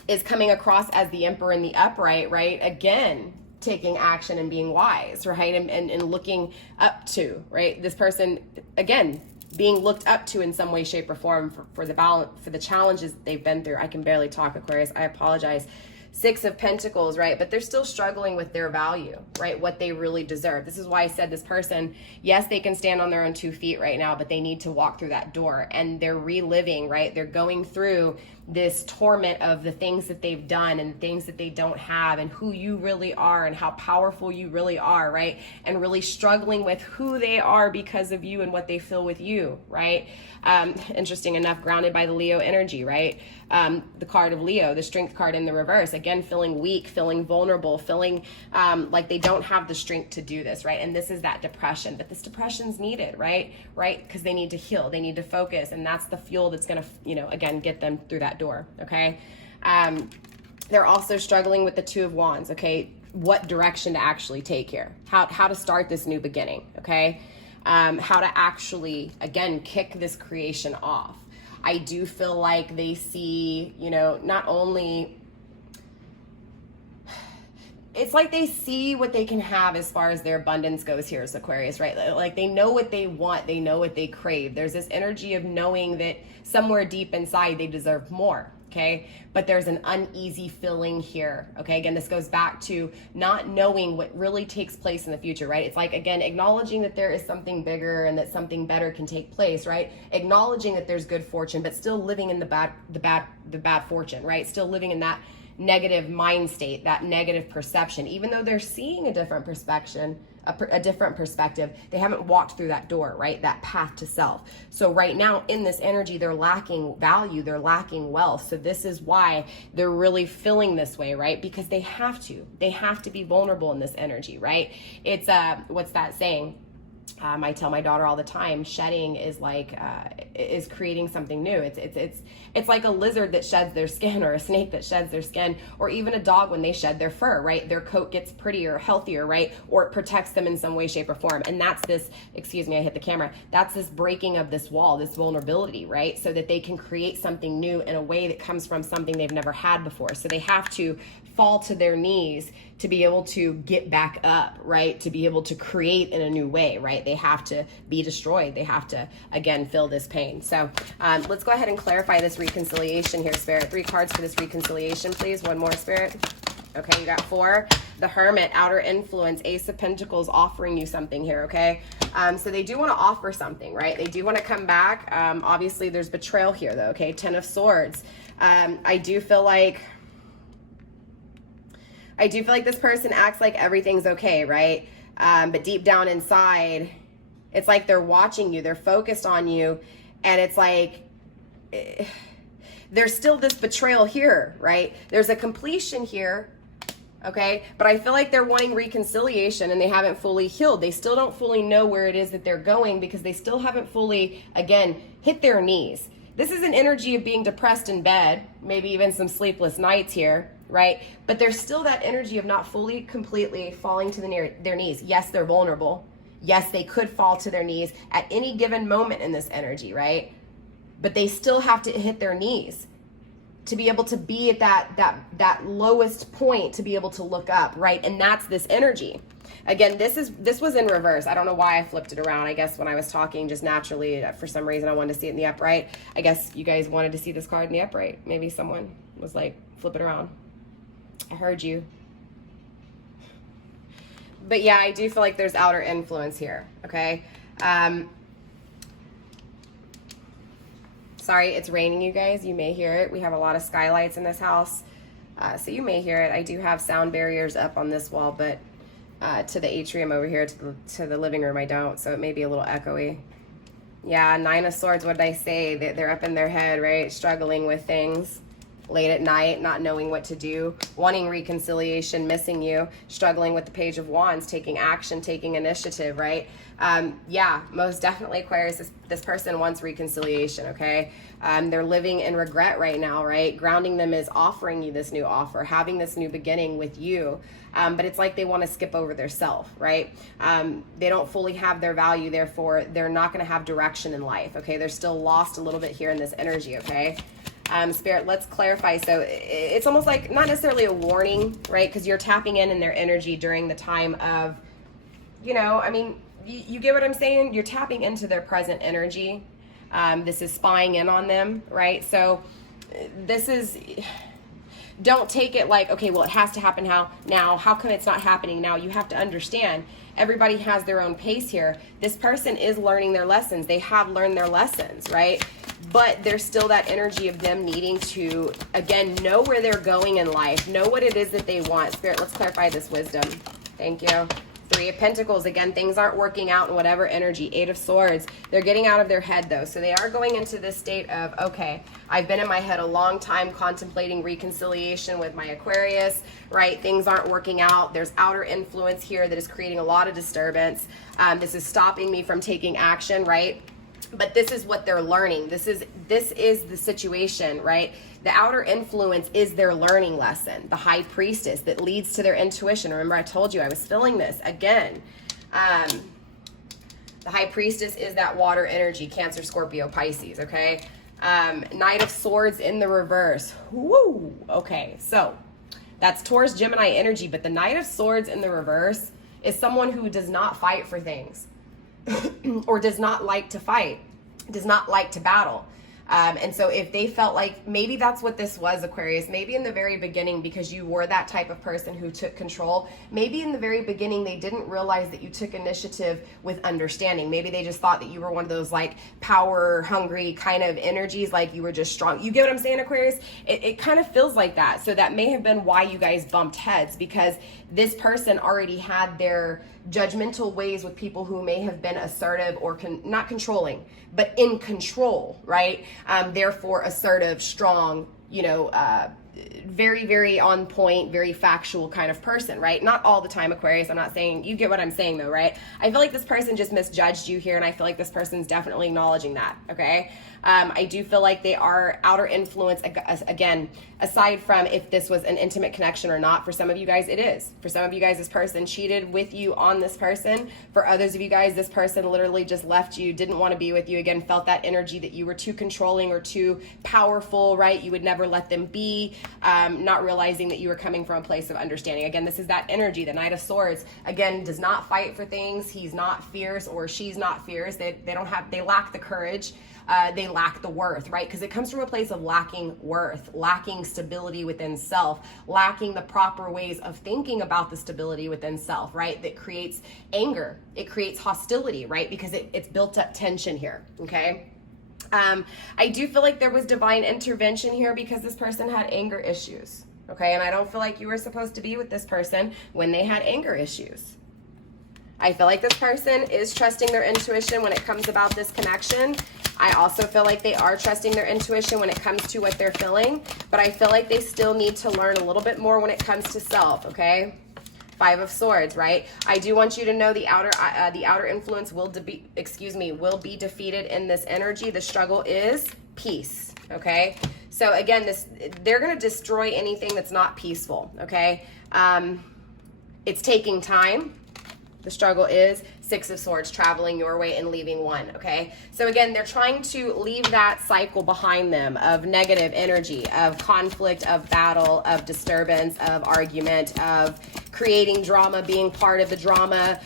is coming across as the Emperor in the upright, right? Again, taking action and being wise, right? And looking up to, right? This person, again, being looked up to in some way, shape, or form for the balance, for the challenges they've been through. I can barely talk, Aquarius. I apologize. 6 of Pentacles, right? But they're still struggling with their value, right? What they really deserve. This is why I said this person, yes, they can stand on their own 2 feet right now, but they need to walk through that door. And they're reliving, right? They're going through this torment of the things that they've done and things that they don't have, and who you really are and how powerful you really are, right? And really struggling with who they are because of you and what they feel with you, right? Interesting enough, grounded by the Leo energy, right? The card of Leo, the Strength card in the reverse, again, feeling weak, feeling vulnerable, feeling like they don't have the strength to do this, right? And this is that depression, but this depression's needed, right? Because they need to heal, they need to focus, and that's the fuel that's gonna, you know, again, get them through that door, okay? They're also struggling with the 2 of Wands, okay? What direction to actually take here? How to start this new beginning, okay? How to actually, again, kick this creation off. I do feel like they see, you know, not only, it's like they see what they can have as far as their abundance goes here as Aquarius, right? Like they know what they want, they know what they crave. There's this energy of knowing that somewhere deep inside they deserve more, okay? But there's an uneasy feeling here, okay? Again, this goes back to not knowing what really takes place in the future, right? It's like, again, acknowledging that there is something bigger and that something better can take place, right? Acknowledging that there's good fortune, but still living in the bad fortune, right? Still living in that negative mind state, that negative perception, even though they're seeing a different perspective, a different perspective, they haven't walked through that door, right? That path to self. So right now in this energy, they're lacking value, they're lacking wealth. So this is why they're really feeling this way, right? Because they have to be vulnerable in this energy, right? It's, what's that saying? I tell my daughter all the time, shedding is like is creating something new. It's like a lizard that sheds their skin, or a snake that sheds their skin, or even a dog when they shed their fur, right? Their coat gets prettier, healthier, right? Or it protects them in some way, shape, or form. And that's this, excuse me, I hit the camera. That's this breaking of this wall, this vulnerability, right? So that they can create something new in a way that comes from something they've never had before. So they have to fall to their knees to be able to get back up, right? To be able to create in a new way, right? They have to be destroyed. They have to, again, feel this pain. So let's go ahead and clarify this reconciliation here, Spirit. 3 cards for this reconciliation, please. One more, Spirit. Okay, you got 4. The Hermit, outer influence, Ace of Pentacles offering you something here, okay? So they do want to offer something, right? They do want to come back. Obviously, there's betrayal here, though, okay? 10 of Swords. I do feel like this person acts like everything's okay, right? But deep down inside, it's like they're watching you, they're focused on you, and it's like there's still this betrayal here, right? There's a completion here, okay? But I feel like they're wanting reconciliation and they haven't fully healed. They still don't fully know where it is that they're going because they still haven't fully, again, hit their knees. This is an energy of being depressed in bed, maybe even some sleepless nights here, right? But there's still that energy of not fully, completely falling to their knees. Yes, they're vulnerable. Yes, they could fall to their knees at any given moment in this energy, right? But they still have to hit their knees to be able to be at that lowest point, to be able to look up, right? And that's this energy. Again, this was in reverse. I don't know why I flipped it around. I guess when I was talking just naturally, for some reason I wanted to see it in the upright. I guess you guys wanted to see this card in the upright. Maybe someone was like, flip it around. I heard you. But yeah, I do feel like there's outer influence here, okay? Sorry, it's raining, you guys. You may hear it. We have a lot of skylights in this house, so you may hear it. I do have sound barriers up on this wall, but to the atrium over here, to the living room, I don't, so it may be a little echoey. Yeah, 9 of Swords, what did I say? They're up in their head, right? Struggling with things. Late at night, not knowing what to do, wanting reconciliation, missing you, struggling with the Page of Wands, taking action, taking initiative, right? Yeah, most definitely, Aquarius, this person wants reconciliation, okay? They're living in regret right now, right? Grounding them is offering you this new offer, having this new beginning with you, but it's like they want to skip over their self, right? They don't fully have their value, therefore they're not going to have direction in life, okay? They're still lost a little bit here in this energy, okay? Spirit, let's clarify. So it's almost like not necessarily a warning, right? Because you're tapping in their energy during the time of, you know, I mean, you get what I'm saying? You're tapping into their present energy. This is spying in on them, right? So this is, don't take it like, okay, well, it has to happen now. How come it's not happening now? You have to understand, everybody has their own pace here. This person is learning their lessons. They have learned their lessons, right? But there's still that energy of them needing to, again, know where they're going in life, know what it is that they want. Spirit, let's clarify this wisdom. Thank you. 3 of Pentacles, again, things aren't working out in whatever energy. 8 of Swords, they're getting out of their head though. So they are going into this state of, okay, I've been in my head a long time contemplating reconciliation with my Aquarius, right? Things aren't working out. There's outer influence here that is creating a lot of disturbance. This is stopping me from taking action, right? But this is what they're learning. This is the situation, right? The outer influence is their learning lesson. The High Priestess that leads to their intuition. Remember, I told you I was feeling this again. The High Priestess is that water energy, Cancer, Scorpio, Pisces, okay? Knight of Swords in the reverse. Woo! Okay, so that's Taurus, Gemini energy, but the Knight of Swords in the reverse is someone who does not fight for things. Or does not like to fight, does not like to battle. And so if they felt like maybe that's what this was, Aquarius, maybe in the very beginning, because you were that type of person who took control, maybe in the very beginning they didn't realize that you took initiative with understanding. Maybe they just thought that you were one of those like power hungry kind of energies, like you were just strong. You get what I'm saying, Aquarius? It kind of feels like that. So that may have been why you guys bumped heads, because this person already had their judgmental ways with people who may have been assertive or not controlling, but in control, right? Therefore assertive, strong, you know, very, very on point, very factual kind of person, right? Not all the time, Aquarius. I'm not saying, you get what I'm saying though, right? I feel like this person just misjudged you here, and I feel like this person's definitely acknowledging that, okay? I do feel like they are outer influence, again, aside from if this was an intimate connection or not. For some of you guys, it is. For some of you guys, this person cheated with you on this person. For others of you guys, this person literally just left you, didn't want to be with you, again, felt that energy that you were too controlling or too powerful, right? You would never let them be, not realizing that you were coming from a place of understanding. Again, this is that energy. The Knight of Swords, again, does not fight for things. He's not fierce, or she's not fierce. They lack the courage. They lack the worth, right? Because it comes from a place of lacking worth, lacking stability within self, lacking the proper ways of thinking about the stability within self, right? That creates anger. It creates hostility, right? Because it's built up tension here, okay? I do feel like there was divine intervention here because this person had anger issues, okay? And I don't feel like you were supposed to be with this person when they had anger issues. I feel like this person is trusting their intuition when it comes about this connection. I also feel like they are trusting their intuition when it comes to what they're feeling, but I feel like they still need to learn a little bit more when it comes to self, okay? Five of Swords, right? I do want you to know the outer influence will be defeated in this energy. The struggle is peace, okay? So again, they're going to destroy anything that's not peaceful, okay? It's taking time. The struggle is Six of Swords, traveling your way and leaving one, okay? So again, they're trying to leave that cycle behind them of negative energy, of conflict, of battle, of disturbance, of argument, of creating drama, being part of the drama,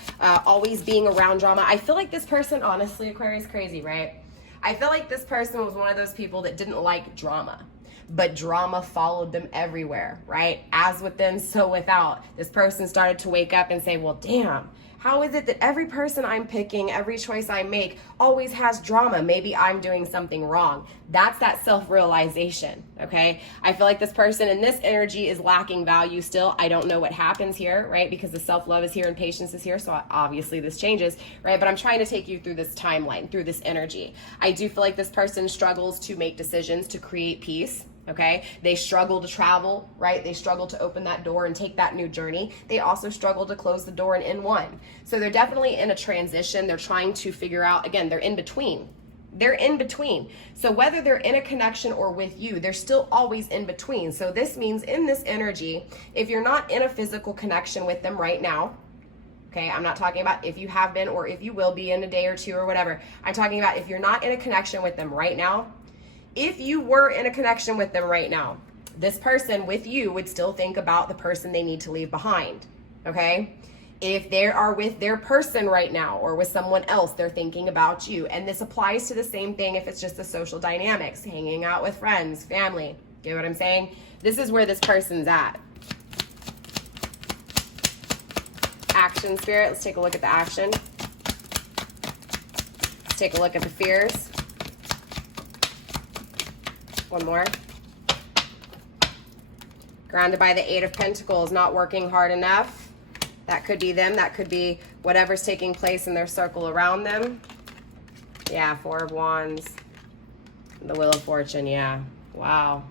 always being around drama. I feel like this person, honestly, Aquarius, crazy, right? I feel like this person was one of those people that didn't like drama, but drama followed them everywhere, right? As within, so without. This person started to wake up and say, well, damn, how is it that every person I'm picking, every choice I make always has drama? Maybe I'm doing something wrong. That's that self-realization, okay? I feel like this person in this energy is lacking value still. I don't know what happens here, right? Because the self-love is here and patience is here, so obviously this changes, right? But I'm trying to take you through this timeline, through this energy. I do feel like this person struggles to make decisions to create peace. Okay, they struggle to travel, right? They struggle to open that door and take that new journey. They also struggle to close the door and end one. So they're definitely in a transition. They're trying to figure out, again, they're in between. They're in between. So whether they're in a connection or with you, they're still always in between. So this means in this energy, if you're not in a physical connection with them right now, okay, I'm not talking about if you have been or if you will be in a day or two or whatever. I'm talking about if you're not in a connection with them right now. If you were in a connection with them right now, this person with you would still think about the person they need to leave behind, okay? If they are with their person right now or with someone else, they're thinking about you. And this applies to the same thing if it's just the social dynamics, hanging out with friends, family. Get what I'm saying? This is where this person's at. Action, Spirit. Let's take a look at the action. Let's take a look at the fears. One more. Grounded by the Eight of Pentacles, not working hard enough. That could be them. That could be whatever's taking place in their circle around them. Yeah, Four of Wands. The Wheel of Fortune, yeah. Wow.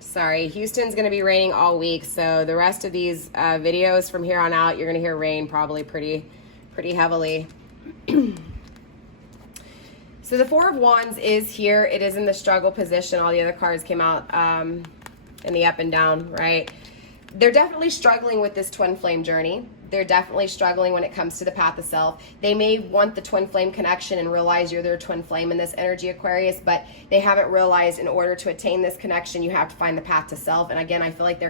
Sorry, Houston's going to be raining all week, so the rest of these videos from here on out, you're going to hear rain probably pretty heavily. So the Four of Wands is here. It is in the struggle position. All the other cards came out in the up and down, right? They're definitely struggling with this twin flame journey. They're definitely struggling when it comes to the path of self. They may want the twin flame connection and realize you're their twin flame in this energy, Aquarius, but they haven't realized in order to attain this connection, you have to find the path to self. And again, I feel like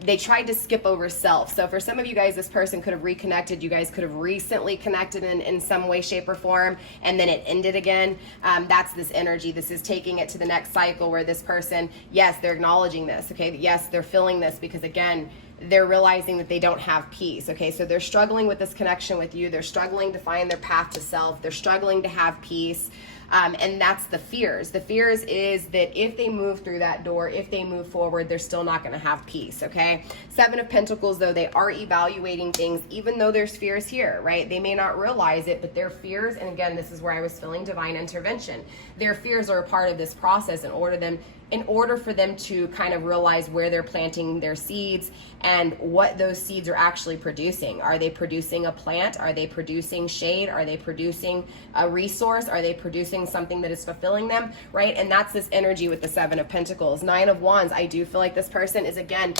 they tried to skip over self. So for some of you guys, this person could have reconnected. You guys could have recently connected in some way, shape, or form, and then it ended again. That's this energy. This is taking it to the next cycle where this person, yes, they're acknowledging this, okay? Yes, they're feeling this because, again, they're realizing that they don't have peace, okay? So they're struggling with this connection with you. They're struggling to find their path to self. They're struggling to have peace. And that's the fears. The fears is that if they move through that door, if they move forward, they're still not going to have peace, okay? Seven of Pentacles, though, they are evaluating things, even though there's fears here, right? They may not realize it, but their fears, and again, this is where I was feeling divine intervention. Their fears are a part of this process in order for them to kind of realize where they're planting their seeds and what those seeds are actually producing. Are they producing a plant? Are they producing shade? Are they producing a resource? Are they producing something that is fulfilling them, right? And that's this energy with the Seven of Pentacles. Nine of Wands, I do feel like this person is, again,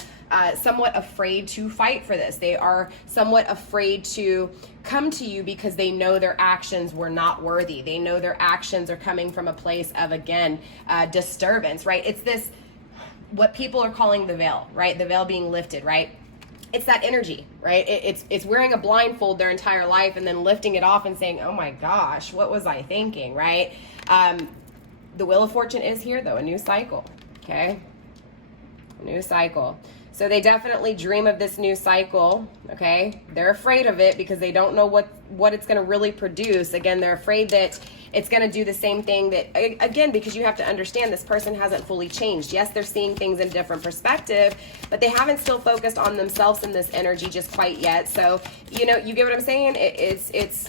somewhat afraid to fight for this. They are somewhat afraid to come to you because they know their actions were not worthy. They know their actions are coming from a place of, again, disturbance, right? It's this, what people are calling the veil, right? The veil being lifted, right? It's that energy, right? It's wearing a blindfold their entire life and then lifting it off and saying, oh my gosh, what was I thinking, right? The Wheel of Fortune is here, though, a new cycle, okay? A new cycle. So they definitely dream of this new cycle, okay? They're afraid of it because they don't know what it's going to really produce. Again, they're afraid that it's going to do the same thing that, again, because you have to understand this person hasn't fully changed. Yes, they're seeing things in a different perspective, but they haven't still focused on themselves in this energy just quite yet. So, you know, you get what I'm saying? It's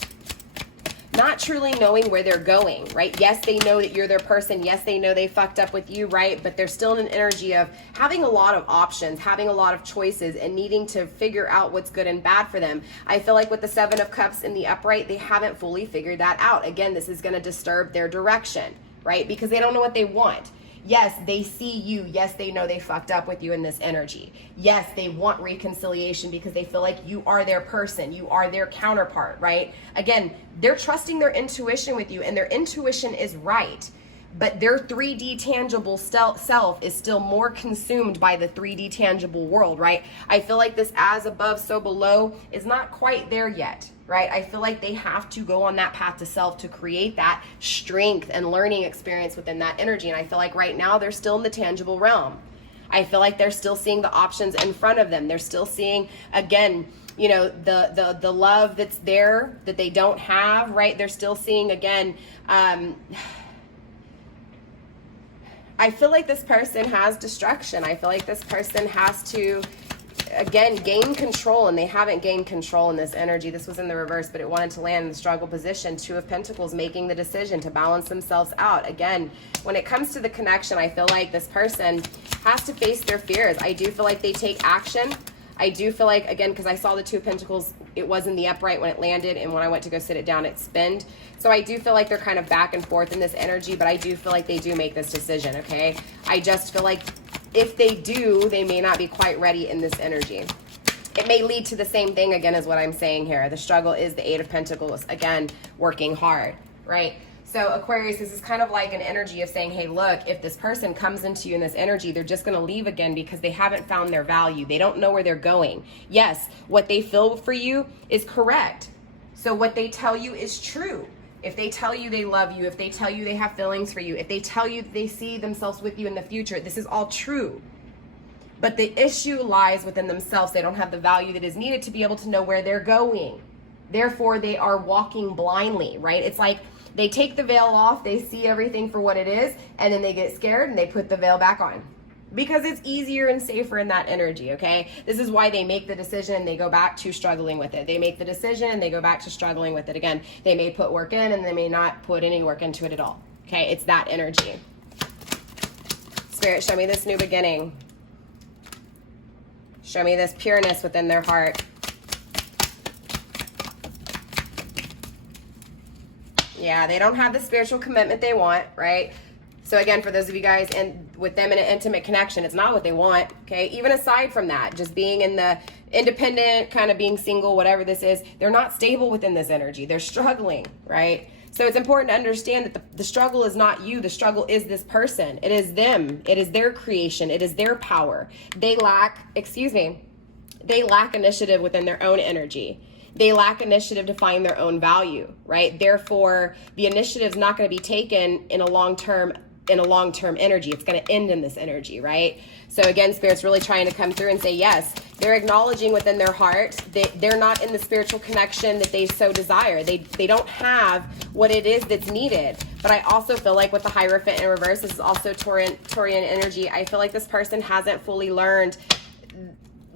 not truly knowing where they're going, right? Yes, they know that you're their person. Yes, they know they fucked up with you, right? But they're still in an energy of having a lot of options, having a lot of choices, and needing to figure out what's good and bad for them. I feel like with the Seven of Cups in the upright, they haven't fully figured that out. Again, this is going to disturb their direction, right? Because they don't know what they want. Yes, they see you. Yes, they know they fucked up with you in this energy. Yes, they want reconciliation because they feel like you are their person. You are their counterpart, right? Again, they're trusting their intuition with you, and their intuition is right. But their 3D tangible self is still more consumed by the 3D tangible world, right? I feel like this as above, so below is not quite there yet, right? I feel like they have to go on that path to self to create that strength and learning experience within that energy. And I feel like right now they're still in the tangible realm. I feel like they're still seeing the options in front of them. They're still seeing, again, you know, the love that's there that they don't have, right? They're still seeing, again, I feel like this person has destruction. I feel like this person has to, again, gain control, and they haven't gained control in this energy. This was in the reverse, but it wanted to land in the struggle position. Two of Pentacles, making the decision to balance themselves out. Again, when it comes to the connection, I feel like this person has to face their fears. I do feel like they take action. I do feel like, again, because I saw the Two of Pentacles, it was in the upright when it landed, and when I went to go sit it down, it spinned. So I do feel like they're kind of back and forth in this energy, but I do feel like they do make this decision, okay? I just feel like if they do, they may not be quite ready in this energy. It may lead to the same thing, again, as what I'm saying here. The struggle is the Eight of Pentacles, again, working hard, right? So Aquarius, this is kind of like an energy of saying, hey, look, if this person comes into you in this energy, they're just going to leave again because they haven't found their value. They don't know where they're going. Yes, what they feel for you is correct. So what they tell you is true. If they tell you they love you, if they tell you they have feelings for you, if they tell you they see themselves with you in the future, this is all true. But the issue lies within themselves. They don't have the value that is needed to be able to know where they're going. Therefore, they are walking blindly, right? It's like they take the veil off, they see everything for what it is, and then they get scared and they put the veil back on. Because it's easier and safer in that energy, okay? This is why they make the decision and they go back to struggling with it. They make the decision and they go back to struggling with it again. They may put work in and they may not put any work into it at all, okay? It's that energy. Spirit, show me this new beginning. Show me this pureness within their heart. Yeah, they don't have the spiritual commitment they want, right? So again, for those of you guys with them in an intimate connection, it's not what they want, okay? Even aside from that, just being in the independent, kind of being single, whatever this is, they're not stable within this energy. They're struggling, right? So it's important to understand that the struggle is not you. The struggle is this person. It is them. It is their creation. It is their power. They lack initiative within their own energy. They lack initiative to find their own value, right? Therefore, the initiative is not going to be taken in a long-term in a long-term energy. It's going to end in this energy, right? So again, Spirit's really trying to come through and say, yes, they're acknowledging within their heart that they're not in the spiritual connection that they so desire. They don't have what it is that's needed. But I also feel like with the Hierophant in reverse, this is also Taurian energy. I feel like this person hasn't fully learned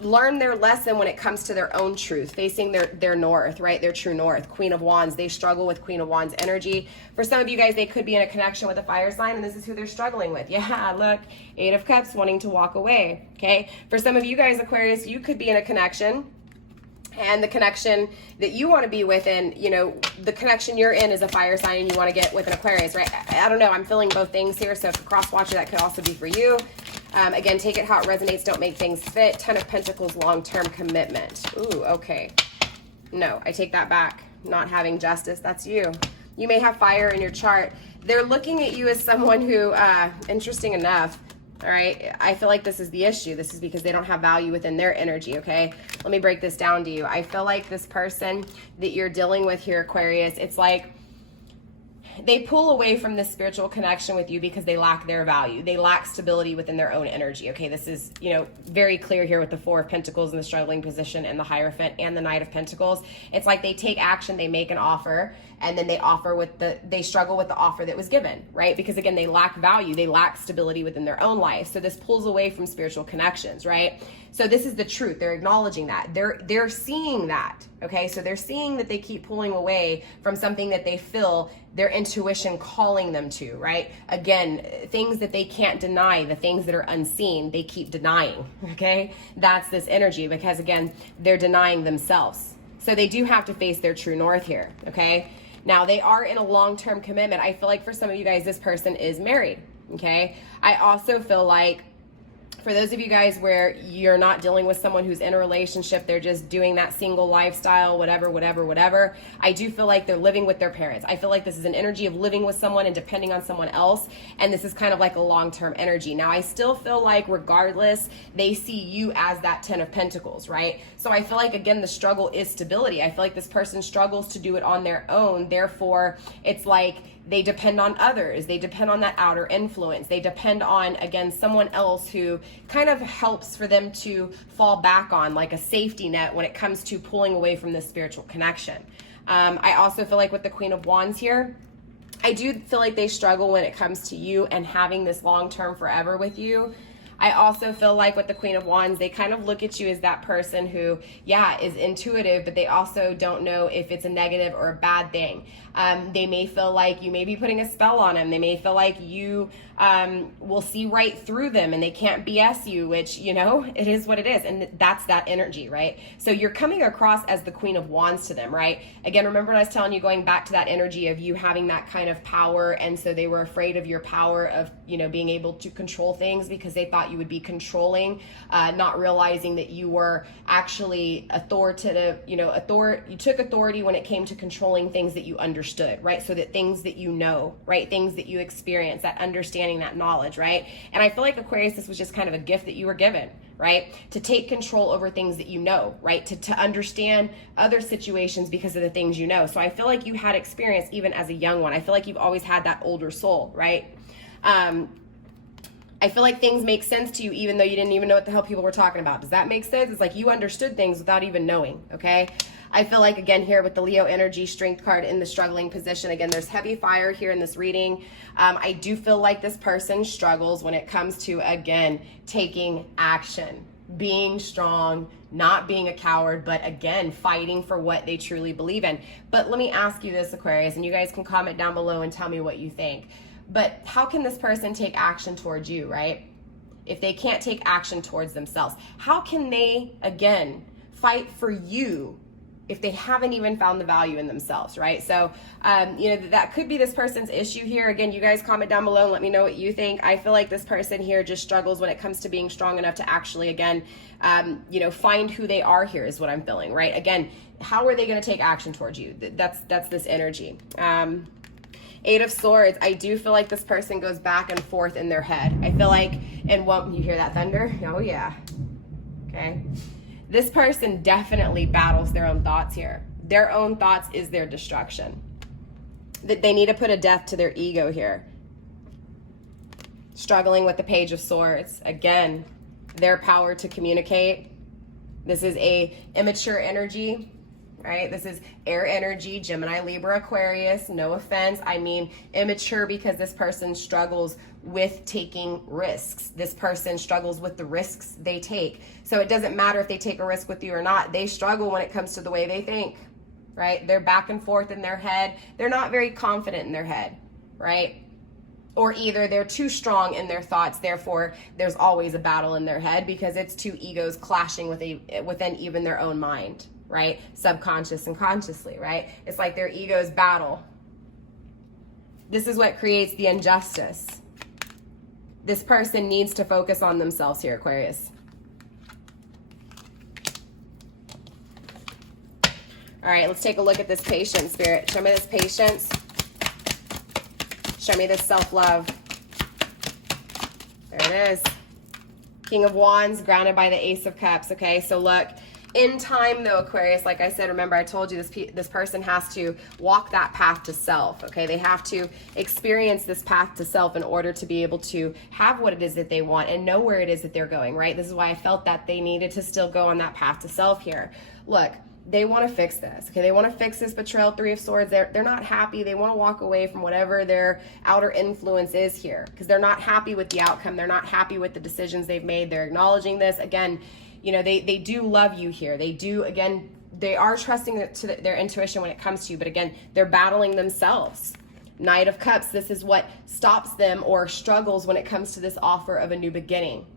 their lesson when it comes to their own truth, facing their north, right? Their true north. Queen of Wands, they struggle with Queen of Wands energy. For some of you guys, they could be in a connection with a fire sign, and this is who they're struggling with. Yeah, look, Eight of Cups, wanting to walk away, okay? For some of you guys, Aquarius, you could be in a connection, and the connection that you want to be with, and you know, the connection you're in is a fire sign and you want to get with an Aquarius, right? I don't know, I'm feeling both things here. So if a cross watcher, that could also be for you. Again, take it how it resonates, don't make things fit. 10 of Pentacles, long-term commitment. Ooh, okay. No, I take that back. Not having justice, that's you. You may have fire in your chart. They're looking at you as someone who, interesting enough, all right, I feel like this is the issue. This is because they don't have value within their energy, okay? Let me break this down to you. I feel like this person that you're dealing with here, Aquarius, it's like they pull away from this spiritual connection with you because they lack their value. They lack stability within their own energy, okay? This is, you know, very clear here with the Four of Pentacles in the struggling position and the Hierophant and the Knight of Pentacles. It's like they take action, they make an offer, and then they struggle with the offer that was given, right? Because again, they lack value, they lack stability within their own life. So this pulls away from spiritual connections, right? So this is the truth. They're acknowledging that. They're seeing that, okay? So they're seeing that they keep pulling away from something that they feel their intuition calling them to, right? Again, things that they can't deny, the things that are unseen, they keep denying, okay? That's this energy because again, they're denying themselves. So they do have to face their true north here, okay? Now, they are in a long-term commitment. I feel like for some of you guys, this person is married, okay? I also feel like for those of you guys where you're not dealing with someone who's in a relationship, they're just doing that single lifestyle, whatever, I do feel like they're living with their parents. I feel like this is an energy of living with someone and depending on someone else, and this is kind of like a long-term energy. Now, I still feel like regardless, they see you as that 10 of Pentacles, right? So I feel like, again, the struggle is stability. I feel like this person struggles to do it on their own. Therefore, it's like they depend on others. They depend on that outer influence. They depend on, again, someone else who kind of helps for them to fall back on, like a safety net when it comes to pulling away from this spiritual connection. I also feel like with the Queen of Wands here, I do feel like they struggle when it comes to you and having this long-term forever with you. I also feel like with the Queen of Wands, they kind of look at you as that person who, yeah, is intuitive, but they also don't know if it's a negative or a bad thing. They may feel like you may be putting a spell on them. They may feel like you will see right through them and they can't BS you, which, you know, it is what it is. And that's that energy, right? So you're coming across as the Queen of Wands to them, right? Again, remember when I was telling you, going back to that energy of you having that kind of power. And so they were afraid of your power of, you know, being able to control things because they thought you would be controlling, not realizing that you were actually authoritative, you know, you took authority when it came to controlling things that you understood, right? So that things that you know, right? Things that you experience, that understanding, that knowledge, right? And I feel like Aquarius, this was just kind of a gift that you were given, right? To take control over things that you know, right? To understand other situations because of the things you know. So I feel like you had experience even as a young one. I feel like you've always had that older soul, right? I feel like things make sense to you even though you didn't even know what the hell people were talking about. Does that make sense? It's like you understood things without even knowing, okay? I feel like, again, here with the Leo energy strength card in the struggling position, again, there's heavy fire here in this reading. I do feel like this person struggles when it comes to, again, taking action, being strong, not being a coward, but again, fighting for what they truly believe in. But let me ask you this, Aquarius, and you guys can comment down below and tell me what you think. But how can this person take action towards you, right? If they can't take action towards themselves, how can they, again, fight for you if they haven't even found the value in themselves, right? So, you know, that could be this person's issue here. Again, you guys comment down below and let me know what you think. I feel like this person here just struggles when it comes to being strong enough to actually, again, you know, find who they are here is what I'm feeling, right? Again, how are they going to take action towards you? That's this energy. Eight of Swords, I do feel like this person goes back and forth in their head. I feel like, and won't you hear that thunder? Oh yeah, okay. This person definitely battles their own thoughts here. Their own thoughts is their destruction. That they need to put a death to their ego here. struggling with the Page of Swords. Again, their power to communicate. This is a immature energy, right? This is air energy, Gemini, Libra, Aquarius. No offense. I mean immature because this person struggles with taking risks. This person struggles with the risks they take. So it doesn't matter if they take a risk with you or not. They struggle when it comes to the way they think, right? They're back and forth in their head. They're not very confident in their head, right? Or either they're too strong in their thoughts, therefore there's always a battle in their head because it's two egos clashing within even their own mind, right? Subconscious and consciously, right? It's like their egos battle. This is what creates the injustice. This person needs to focus on themselves here, Aquarius. All right, let's take a look at this patience, Spirit. Show me this patience. Show me this self-love. There it is. King of Wands, grounded by the Ace of Cups. Okay, so look, in time though, Aquarius, like I said, remember I told you this person has to walk that path to self. Okay, they have to experience this path to self in order to be able to have what it is that they want and know where it is that they're going, right? This is why I felt that they needed to still go on that path to self here. Look, they want to fix this, okay? They want to fix this betrayal, Three of Swords. They're not happy. They want to walk away from whatever their outer influence is here because they're not happy with the outcome. They're not happy with the decisions they've made. They're acknowledging this. Again, you know, they do love you here. They do, again, they are trusting to their intuition when it comes to you, but again, they're battling themselves. Knight of Cups, this is what stops them or struggles when it comes to this offer of a new beginning.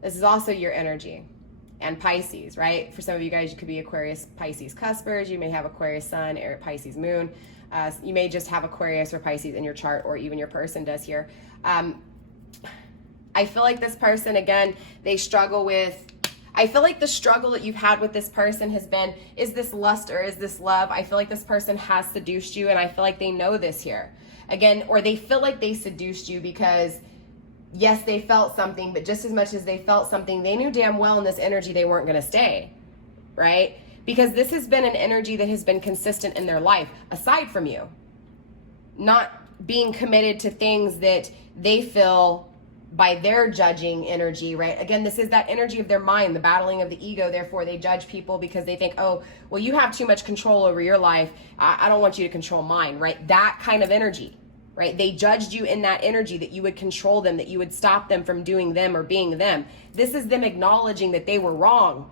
This is also your energy. And Pisces, right? For some of you guys, you could be Aquarius, Pisces cuspers. You may have Aquarius Sun or Pisces Moon. You may just have Aquarius or Pisces in your chart, or even your person does here. I feel like this person, again, they struggle with, I feel like the struggle that you've had with this person has been, is this lust or is this love? I feel like this person has seduced you, and I feel like they know this here. Again, or they feel like they seduced you because yes, they felt something, but just as much as they felt something, they knew damn well in this energy they weren't going to stay, right? Because this has been an energy that has been consistent in their life, aside from you. Not being committed to things that they feel by their judging energy, right? Again, this is that energy of their mind, the battling of the ego. Therefore, they judge people because they think, oh, well, you have too much control over your life. I don't want you to control mine, right? That kind of energy. Right? They judged you in that energy that you would control them, that you would stop them from doing them or being them. This is them acknowledging that they were wrong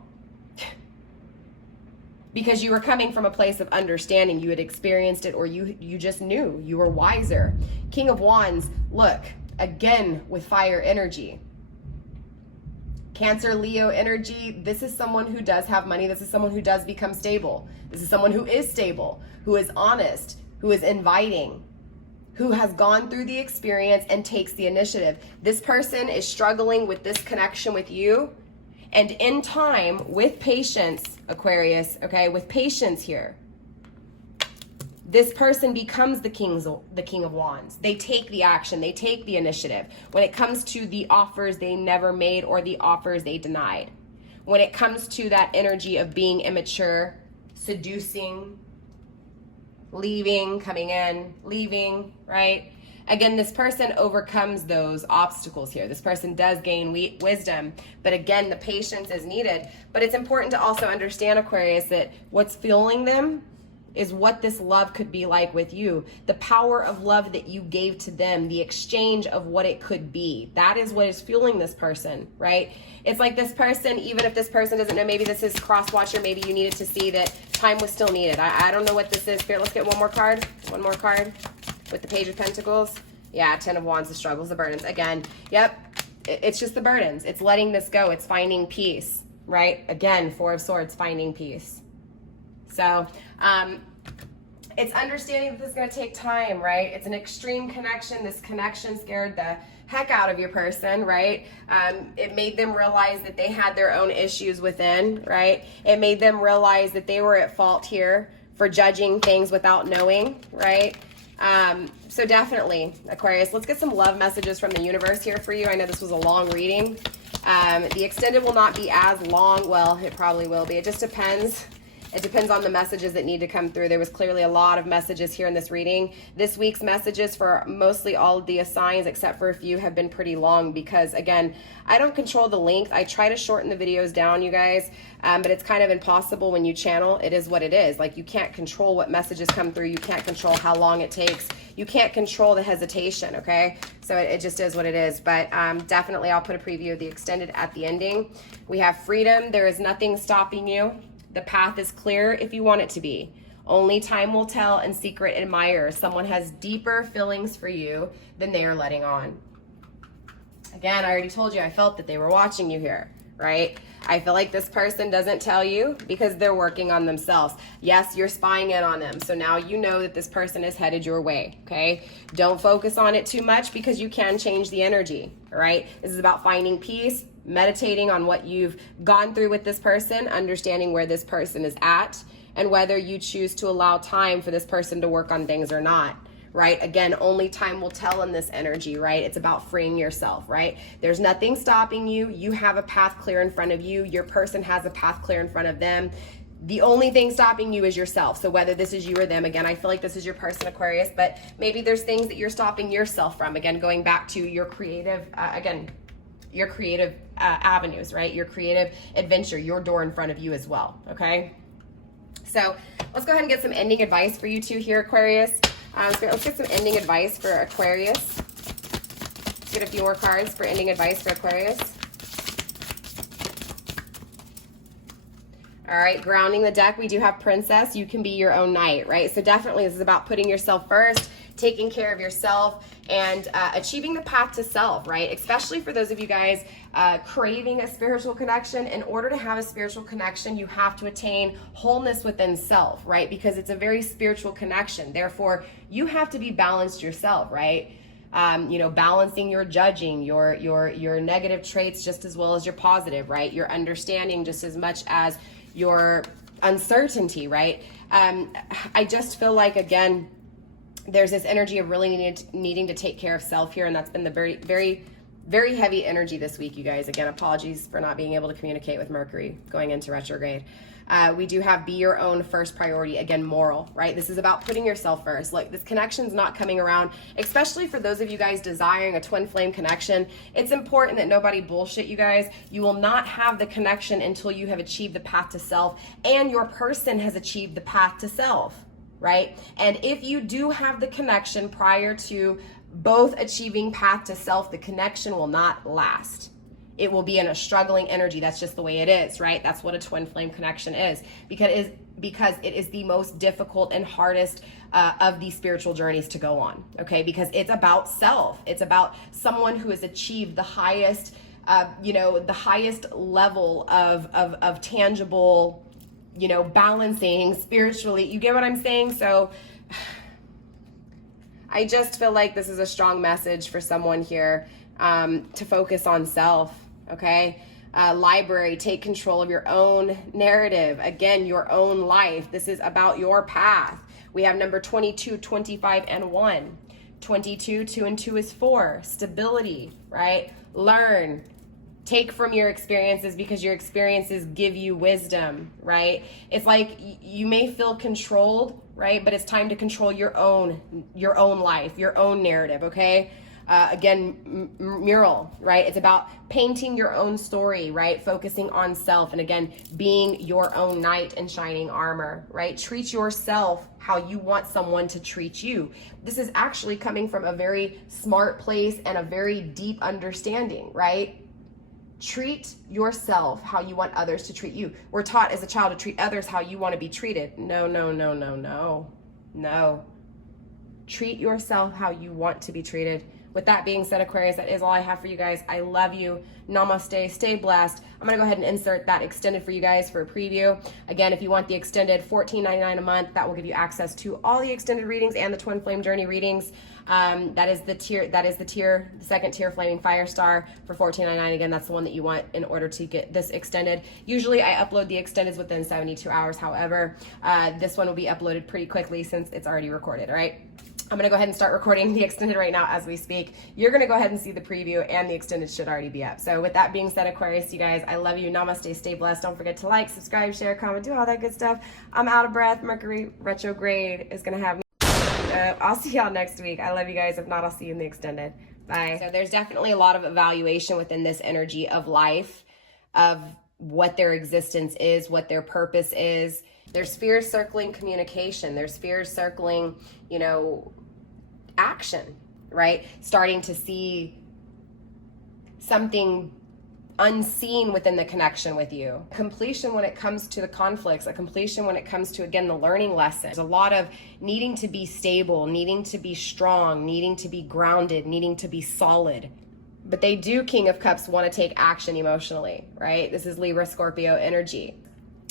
because you were coming from a place of understanding. You had experienced it, or you just knew. You were wiser. King of Wands, look, again with fire energy. Cancer, Leo energy, this is someone who does have money. This is someone who does become stable. This is someone who is stable, who is honest, who is inviting, who has gone through the experience and takes the initiative. This person is struggling with this connection with you. And in time, with patience, Aquarius, okay, with patience here, this person becomes the King of Wands. They take the action. They take the initiative. When it comes to the offers they never made or the offers they denied. When it comes to that energy of being immature, seducing, leaving, coming in, leaving, right? Again, this person overcomes those obstacles here. This person does gain wisdom, but again, the patience is needed. But it's important to also understand, Aquarius, that what's fueling them is what this love could be like with you. The power of love that you gave to them, the exchange of what it could be. That is what is fueling this person, right? It's like this person, even if this person doesn't know, maybe this is cross-watcher, maybe you needed to see that time was still needed. I don't know what this is. Here, let's get one more card. One more card with the Page of Pentacles. Yeah, Ten of Wands, the struggles, the burdens. Again, yep, it's just the burdens. It's letting this go. It's finding peace, right? Again, Four of Swords, finding peace. So, it's understanding that this is going to take time, right? It's an extreme connection. This connection scared the heck out of your person, right? It made them realize that they had their own issues within, right? It made them realize that they were at fault here for judging things without knowing, right? So definitely, Aquarius, let's get some love messages from the universe here for you. I know this was a long reading. The extended will not be as long. Well, it probably will be. It just depends. It depends on the messages that need to come through. There was clearly a lot of messages here in this reading. This week's messages for mostly all of the signs, except for a few, have been pretty long because, again, I don't control the length. I try to shorten the videos down, you guys, but it's kind of impossible when you channel. It is what it is. Like, you can't control what messages come through. You can't control how long it takes. You can't control the hesitation, okay? So it just is what it is. But definitely I'll put a preview of the extended at the ending. We have freedom. There is nothing stopping you. The path is clear if you want it to be. Only time will tell, and secret admirer. Someone has deeper feelings for you than they are letting on. Again, I already told you, I felt that they were watching you here, right? I feel like this person doesn't tell you because they're working on themselves. Yes, you're spying in on them. So now you know that this person is headed your way, okay? Don't focus on it too much because you can change the energy, all right? This is about finding peace, meditating on what you've gone through with this person, understanding where this person is at, and whether you choose to allow time for this person to work on things or not, right? Again, only time will tell in this energy, right? It's about freeing yourself, right? There's nothing stopping you. You have a path clear in front of you. Your person has a path clear in front of them. The only thing stopping you is yourself. So whether this is you or them, again, I feel like this is your person, Aquarius, but maybe there's things that you're stopping yourself from. Again, going back to your creative, your creative avenues, right? Your creative adventure, your door in front of you as well, okay? So let's go ahead and get some ending advice for you two here, Aquarius. So let's get some ending advice for Aquarius. Let's get a few more cards for ending advice for Aquarius. All right, grounding the deck, we do have Princess. You can be your own knight, right? So definitely this is about putting yourself first, taking care of yourself, and achieving the path to self, right? Especially for those of you guys craving a spiritual connection. In order to have a spiritual connection, you have to attain wholeness within self, right? Because it's a very spiritual connection. Therefore, you have to be balanced yourself, right? You know, balancing your judging, your negative traits just as well as your positive, right? Your understanding just as much as your uncertainty, right? I just feel like, again, there's this energy of really needing to take care of self here, and that's been the very, very, very heavy energy this week, you guys. Again, apologies for not being able to communicate with Mercury going into retrograde. We do have be your own first priority. Again, moral, right? This is about putting yourself first. Like, this connection's not coming around, especially for those of you guys desiring a twin flame connection. It's important that nobody bullshit you guys. You will not have the connection until you have achieved the path to self and your person has achieved the path to self, right? And if you do have the connection prior to both achieving path to self, the connection will not last. It will be in a struggling energy. That's just the way it is, right? That's what a twin flame connection is, because it is the most difficult and hardest of these spiritual journeys to go on, okay? Because it's about self. It's about someone who has achieved the highest, the highest level of tangible, balancing spiritually. You get what I'm saying? So I just feel like this is a strong message for someone here to focus on self, okay? Library, take control of your own narrative. Again, your own life. This is about your path. We have number 22, 25, and 1. 22, 2 and 2 is 4. Stability, right? Learn. Take from your experiences because your experiences give you wisdom, right? It's like you may feel controlled, right? But it's time to control your own life, your own narrative, okay? Again, mural, right? It's about painting your own story, right? Focusing on self, and again, being your own knight in shining armor, right? Treat yourself how you want someone to treat you. This is actually coming from a very smart place and a very deep understanding, right? Treat yourself how you want others to treat you. We're taught as a child to treat others how you want to be treated. No. Treat yourself how you want to be treated. With that being said, Aquarius, that is all I have for you guys. I love you. Namaste. Stay blessed. I'm going to go ahead and insert that extended for you guys for a preview. Again, if you want the extended, $14.99 a month, that will give you access to all the extended readings and the Twin Flame Journey readings. That is the second tier Flaming Firestar for $14.99. Again, that's the one that you want in order to get this extended. Usually I upload the extendeds within 72 hours. However, this one will be uploaded pretty quickly since it's already recorded. All right. I'm going to go ahead and start recording the extended right now as we speak. You're going to go ahead and see the preview, and the extended should already be up. So with that being said, Aquarius, you guys, I love you. Namaste. Stay blessed. Don't forget to like, subscribe, share, comment, do all that good stuff. I'm out of breath. Mercury retrograde is going to have me. I'll see y'all next week. I love you guys. If not, I'll see you in the extended. Bye. So there's definitely a lot of evaluation within this energy of life, of what their existence is, what their purpose is. There's fears circling communication. There's fears circling, you know, action, right? Starting to see something unseen within the connection with you. Completion when it comes to the conflicts, a completion when it comes to, again, the learning lesson. There's a lot of needing to be stable, needing to be strong, needing to be grounded, needing to be solid. But they do, King of Cups, want to take action emotionally, right? This is Libra, Scorpio energy.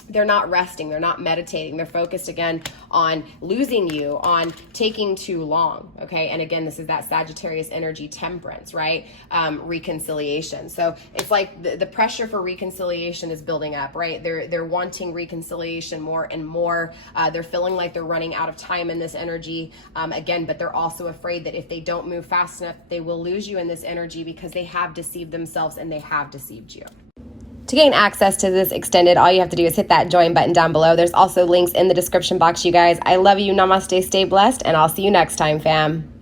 They're not resting, they're not meditating, they're focused again on losing you, on taking too long, okay? And again, this is that Sagittarius energy, temperance, right? Reconciliation. So it's like the pressure for reconciliation is building up, right? They're wanting reconciliation more and more. They're feeling like they're running out of time in this energy, again, but they're also afraid that if they don't move fast enough, they will lose you in this energy because they have deceived themselves and they have deceived you. To gain access to this extended, all you have to do is hit that join button down below. There's also links in the description box, you guys. I love you. Namaste. Stay blessed. And I'll see you next time, fam.